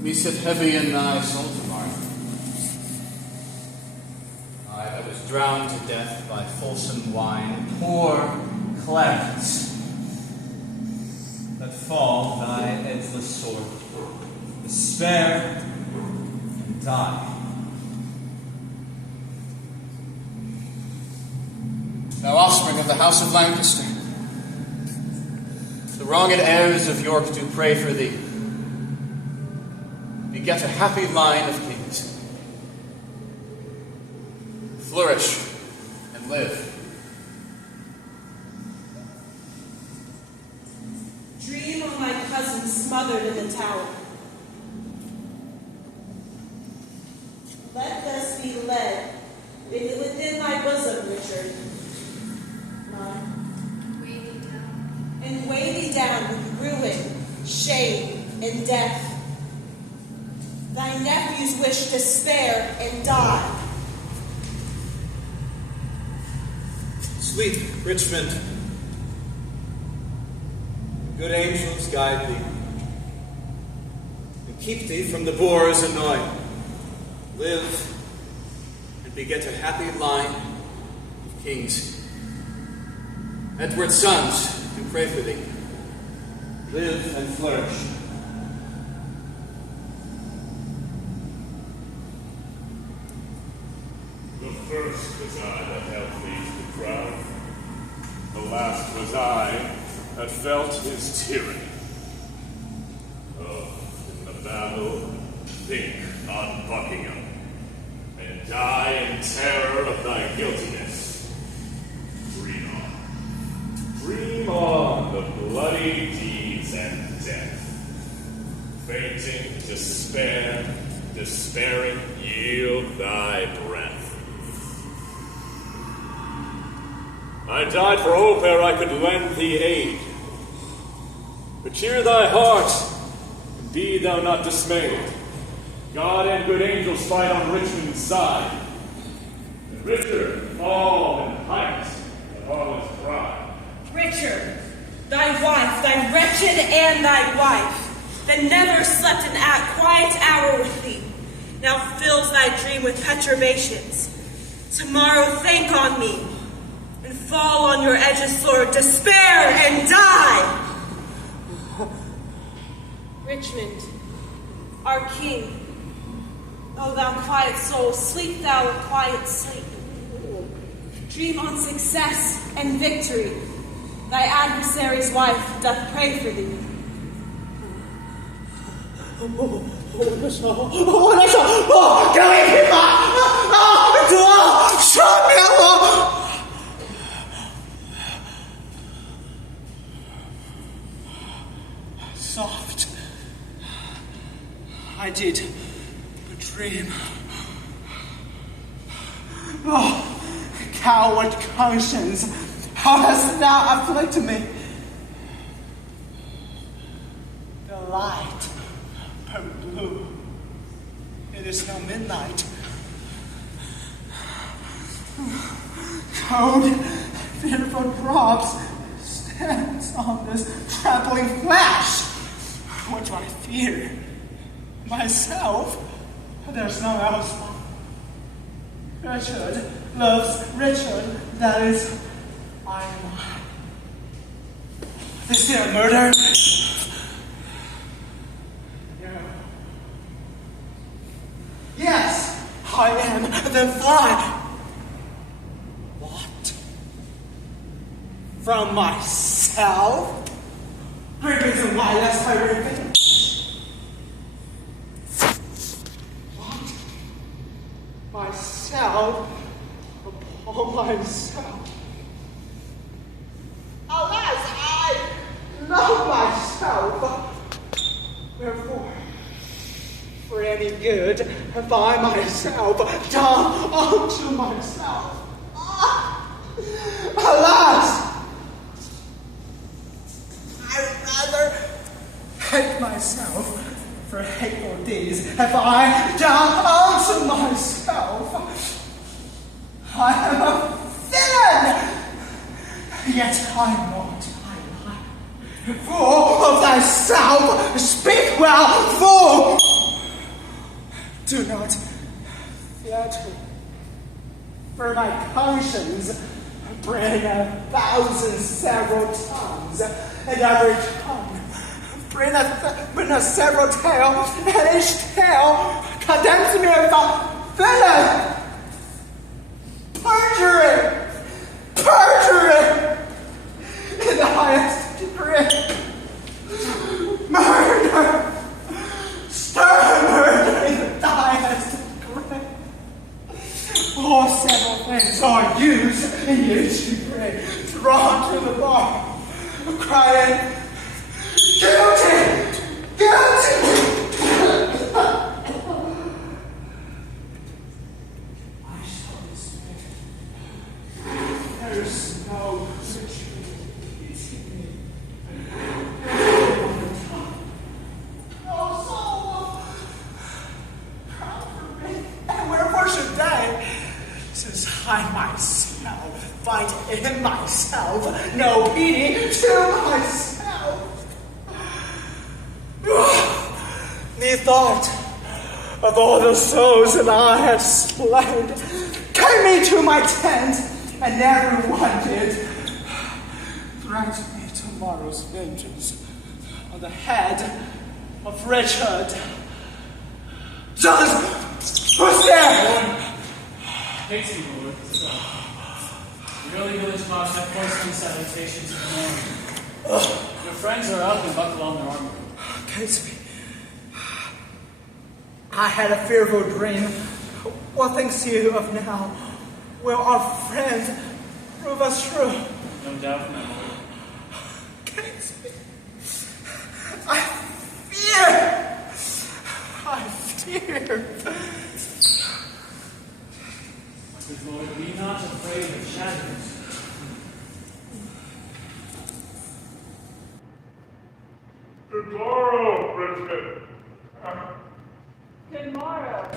me sit heavy in thy soul tomorrow. I that was drowned to death by fulsome wine, poor Clarence, let fall thy edgeless sword, despair and die. Thou offspring of the house of Lancaster, the wronged heirs of York do pray for thee. Beget a happy line of kings. Flourish and live. Dream of my cousin smothered in the tower. Let us be led within thy bosom, Richard. And weigh thee down with ruin, shame, and death. Thy nephews wish to spare and die. Sweet Richmond, good angels guide thee, and keep thee from the boar's annoy. Live and beget a happy line of kings. Edward's sons do pray for thee. Live and flourish. The first was I that held thee to the crown. The last was I that felt his tyranny. Oh, in the battle, think on Buckingham, and die in terror of thy guiltiness. Dream on. Dream on the bloody deeds and death. Fainting, despair, despairing, yield thy breath. I died for hope ere I could lend thee aid. But cheer thy heart, and be thou not dismayed. God and good angels fight on Richmond's side. And Richard fall in height, and all is pride. Richard, thy wife, thy wretched and thy wife, that never slept an quiet hour with thee, now fills thy dream with perturbations. Tomorrow think on me, and fall on your edge's sword, despair and die. Richmond, our king, O thou quiet soul, sleep thou a quiet sleep. Dream on success and victory. Thy adversary's wife doth pray for thee. Soft. I did but dream. Oh, coward conscience, how hast thou afflicted me? The light burned blue. It is now midnight. Cold, fearful drops stands on this trampling flesh. What do I fear? Myself? There's no else. Richard loves Richard. That is, I am. Is there a murder? No. Yes, I am. Then fly. What? From myself? Great reason why, that's my revenge. What? Myself? Upon myself? Alas, I love myself. Wherefore, for any good, have I myself done unto myself? Alas! I rather hate myself for hateful deeds have I done unto myself. I am a villain, yet I'm not. I lie. Fool of thyself, speak well, fool. Do not flatter. For my conscience bring 1,000 several tongues, and every tongue bring a several tale, and each tale condemns me about villain, perjury, in the highest degree, murder, stern murder in the highest degree. All several things are used in each degree, drawn to the bar, crying, guilty, guilty. I shall despair. There is no no soul comfort me. And wherefore should they, since I myself find in myself no pity to myself? Methought of all the souls that I had slain came into my tent, and every one did threaten me tomorrow's vengeance on the head of Richard. John, who's there? Pixie Lord. The early village mouse have Poston salutations in the morning. Your friends are up and buckle on their armor. Catesby, I had a fearful dream. What thinks you of now? Will our friend prove us true? No doubt, my lord. Catesby, I fear. My good lord, be not afraid of shadows. Good morrow, Richmond. Good morrow.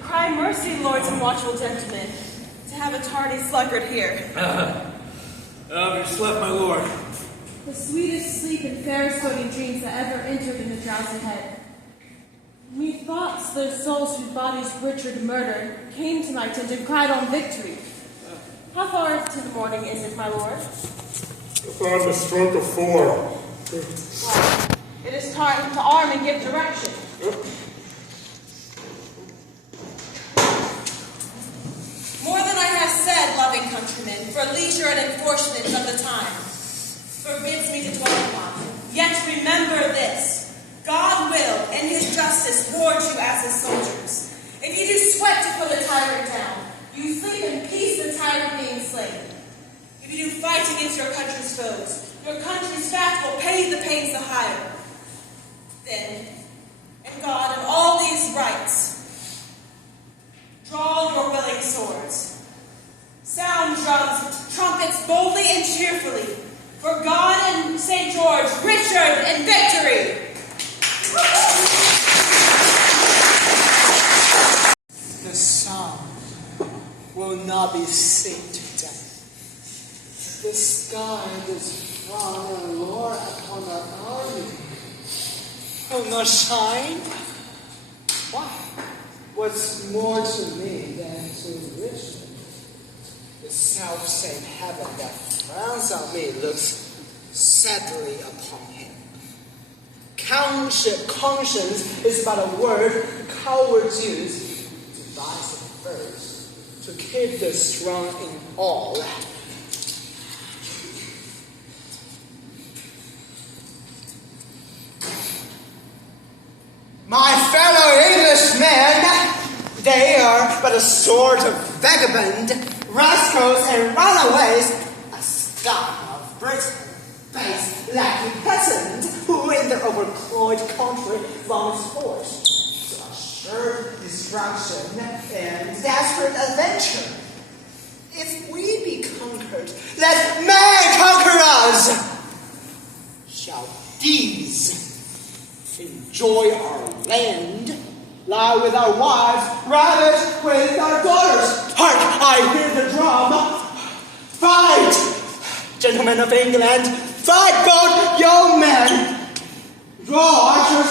Cry mercy, lords and watchful gentlemen, to have a tardy sluggard here. You slept, my lord. The sweetest sleep and fairest floating dreams that ever entered in the drowsy head. Methoughts the souls whose bodies Richard murdered came tonight and did cried on victory. How far to the morning is it, my lord? Upon the stroke of 4. Well, it is time to arm and give direction. More than I have said, loving countrymen, for leisure and enforcements of the time, forbids me to dwell upon. Yet remember this. God will, in his justice, reward you as his soldiers. If you do sweat to put a tyrant down, you sleep in peace, the tyrant being slain. If you do fight against your country's foes, your country's fat will pay the pains the higher. Then, in God and all these rights, draw your willing swords. Sound drums, trumpets boldly and cheerfully, for God and St. George, Richard and victory! The sun will not be seen today. The sky does frown and roar upon our army. Will not shine? Why? What's more to me than to Richard? The self-same heaven that frowns on me looks sadly upon him. Conscience is but a word cowards use to devise a verse, to keep the strong in awe. My fellow Englishmen, they are but a sort of vagabond, rascals and runaways, a scum of Britain, base, lacking peasant, who in their overcloyed country vomits force to assure destruction and desperate adventure. If we be conquered, let man conquer us. Shall these enjoy our land, lie with our wives, ravish with our daughters? Hark, I hear the drum. Fight, gentlemen of England, fight, bold young men. Draw archers,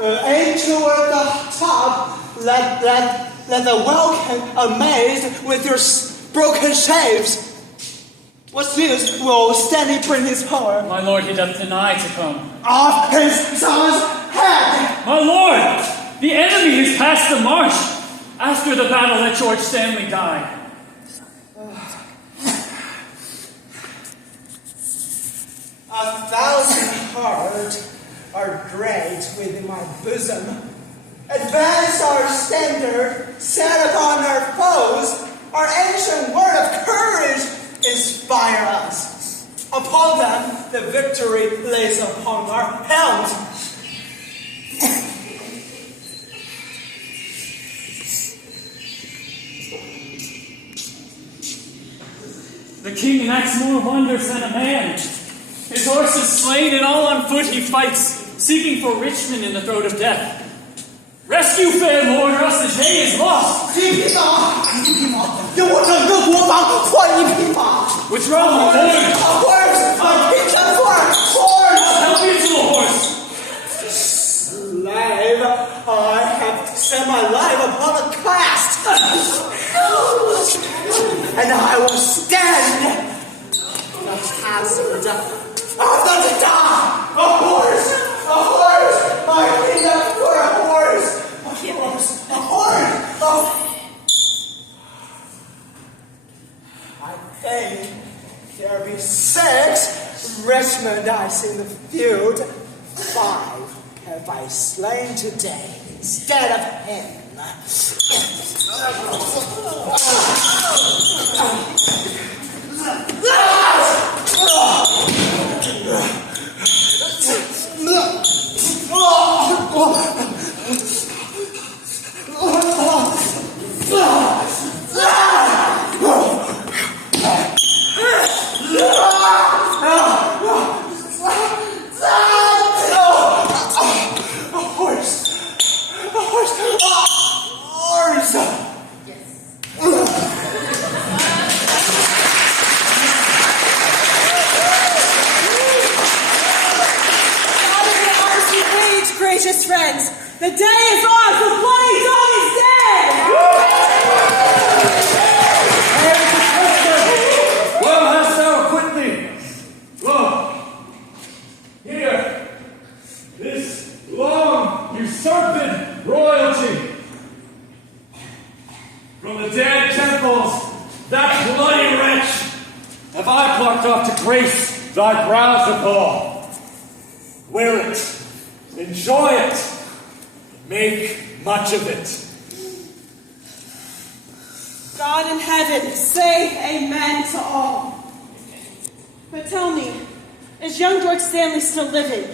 aim toward the stop. Let the welkin amazed with your broken shaves. What news will Stanley bring his power? My lord, he doth deny to come. Off his son's head! My lord, the enemy has passed the marsh after the battle that George Stanley died. 1,000 hearts are great within my bosom. Advance our standard, set upon our foes. Our ancient word of courage inspire us. Upon them, the victory lays upon our helms. The king enacts more wonders than a man. His horse is slain, and all on foot he fights, seeking for Richmond in the throat of death. Rescue, fair lord, or else the day is lost. 一匹马，用我整个国防换一匹马。 What's wrong, my lord? A horse! A kingdom for a horse! Help me to a horse! Slave, I have set my life upon a cast, and I will stand the hazard of the die. A horse! A horse! My kingdom for a horse! A horse! A horse! I think there be 6 Richmond eyes in the field. 5 have I slain today instead of him. Gracious friends, the day is ours, the bloody dog is dead! Well hast thou acquit me. Lo, here, this long usurped royalty. From the dead temples, that bloody wretch, have I plucked off to grace thy brows of all. Wear it. Enjoy it. Make much of it. God in heaven, say amen to all. But tell me, is young George Stanley still living?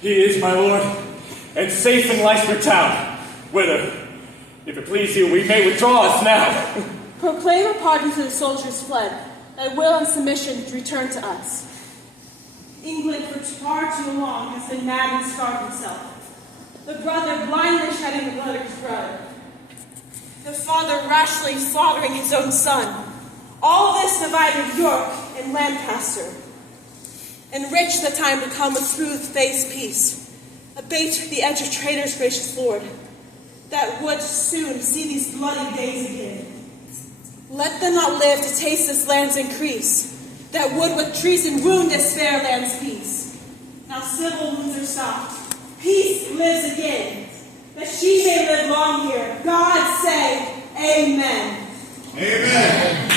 He is, my lord, and safe in Leicester town, whither, if it please you, we may withdraw us now. Proclaim a pardon to the soldiers fled, that will and submission return to us. England for far too long has been mad and starved himself. The brother blindly shedding the blood of his brother. The father rashly slaughtering his own son. All this divided York and Lancaster. Enrich the time to come with smooth-faced peace. Abate the edge of traitors, gracious Lord, that would soon see these bloody days again. Let them not live to taste this land's increase, that would with treason wound this fair land's peace. Now civil wounds are stopped. Peace lives again, that she may live long here. God say, amen. Amen.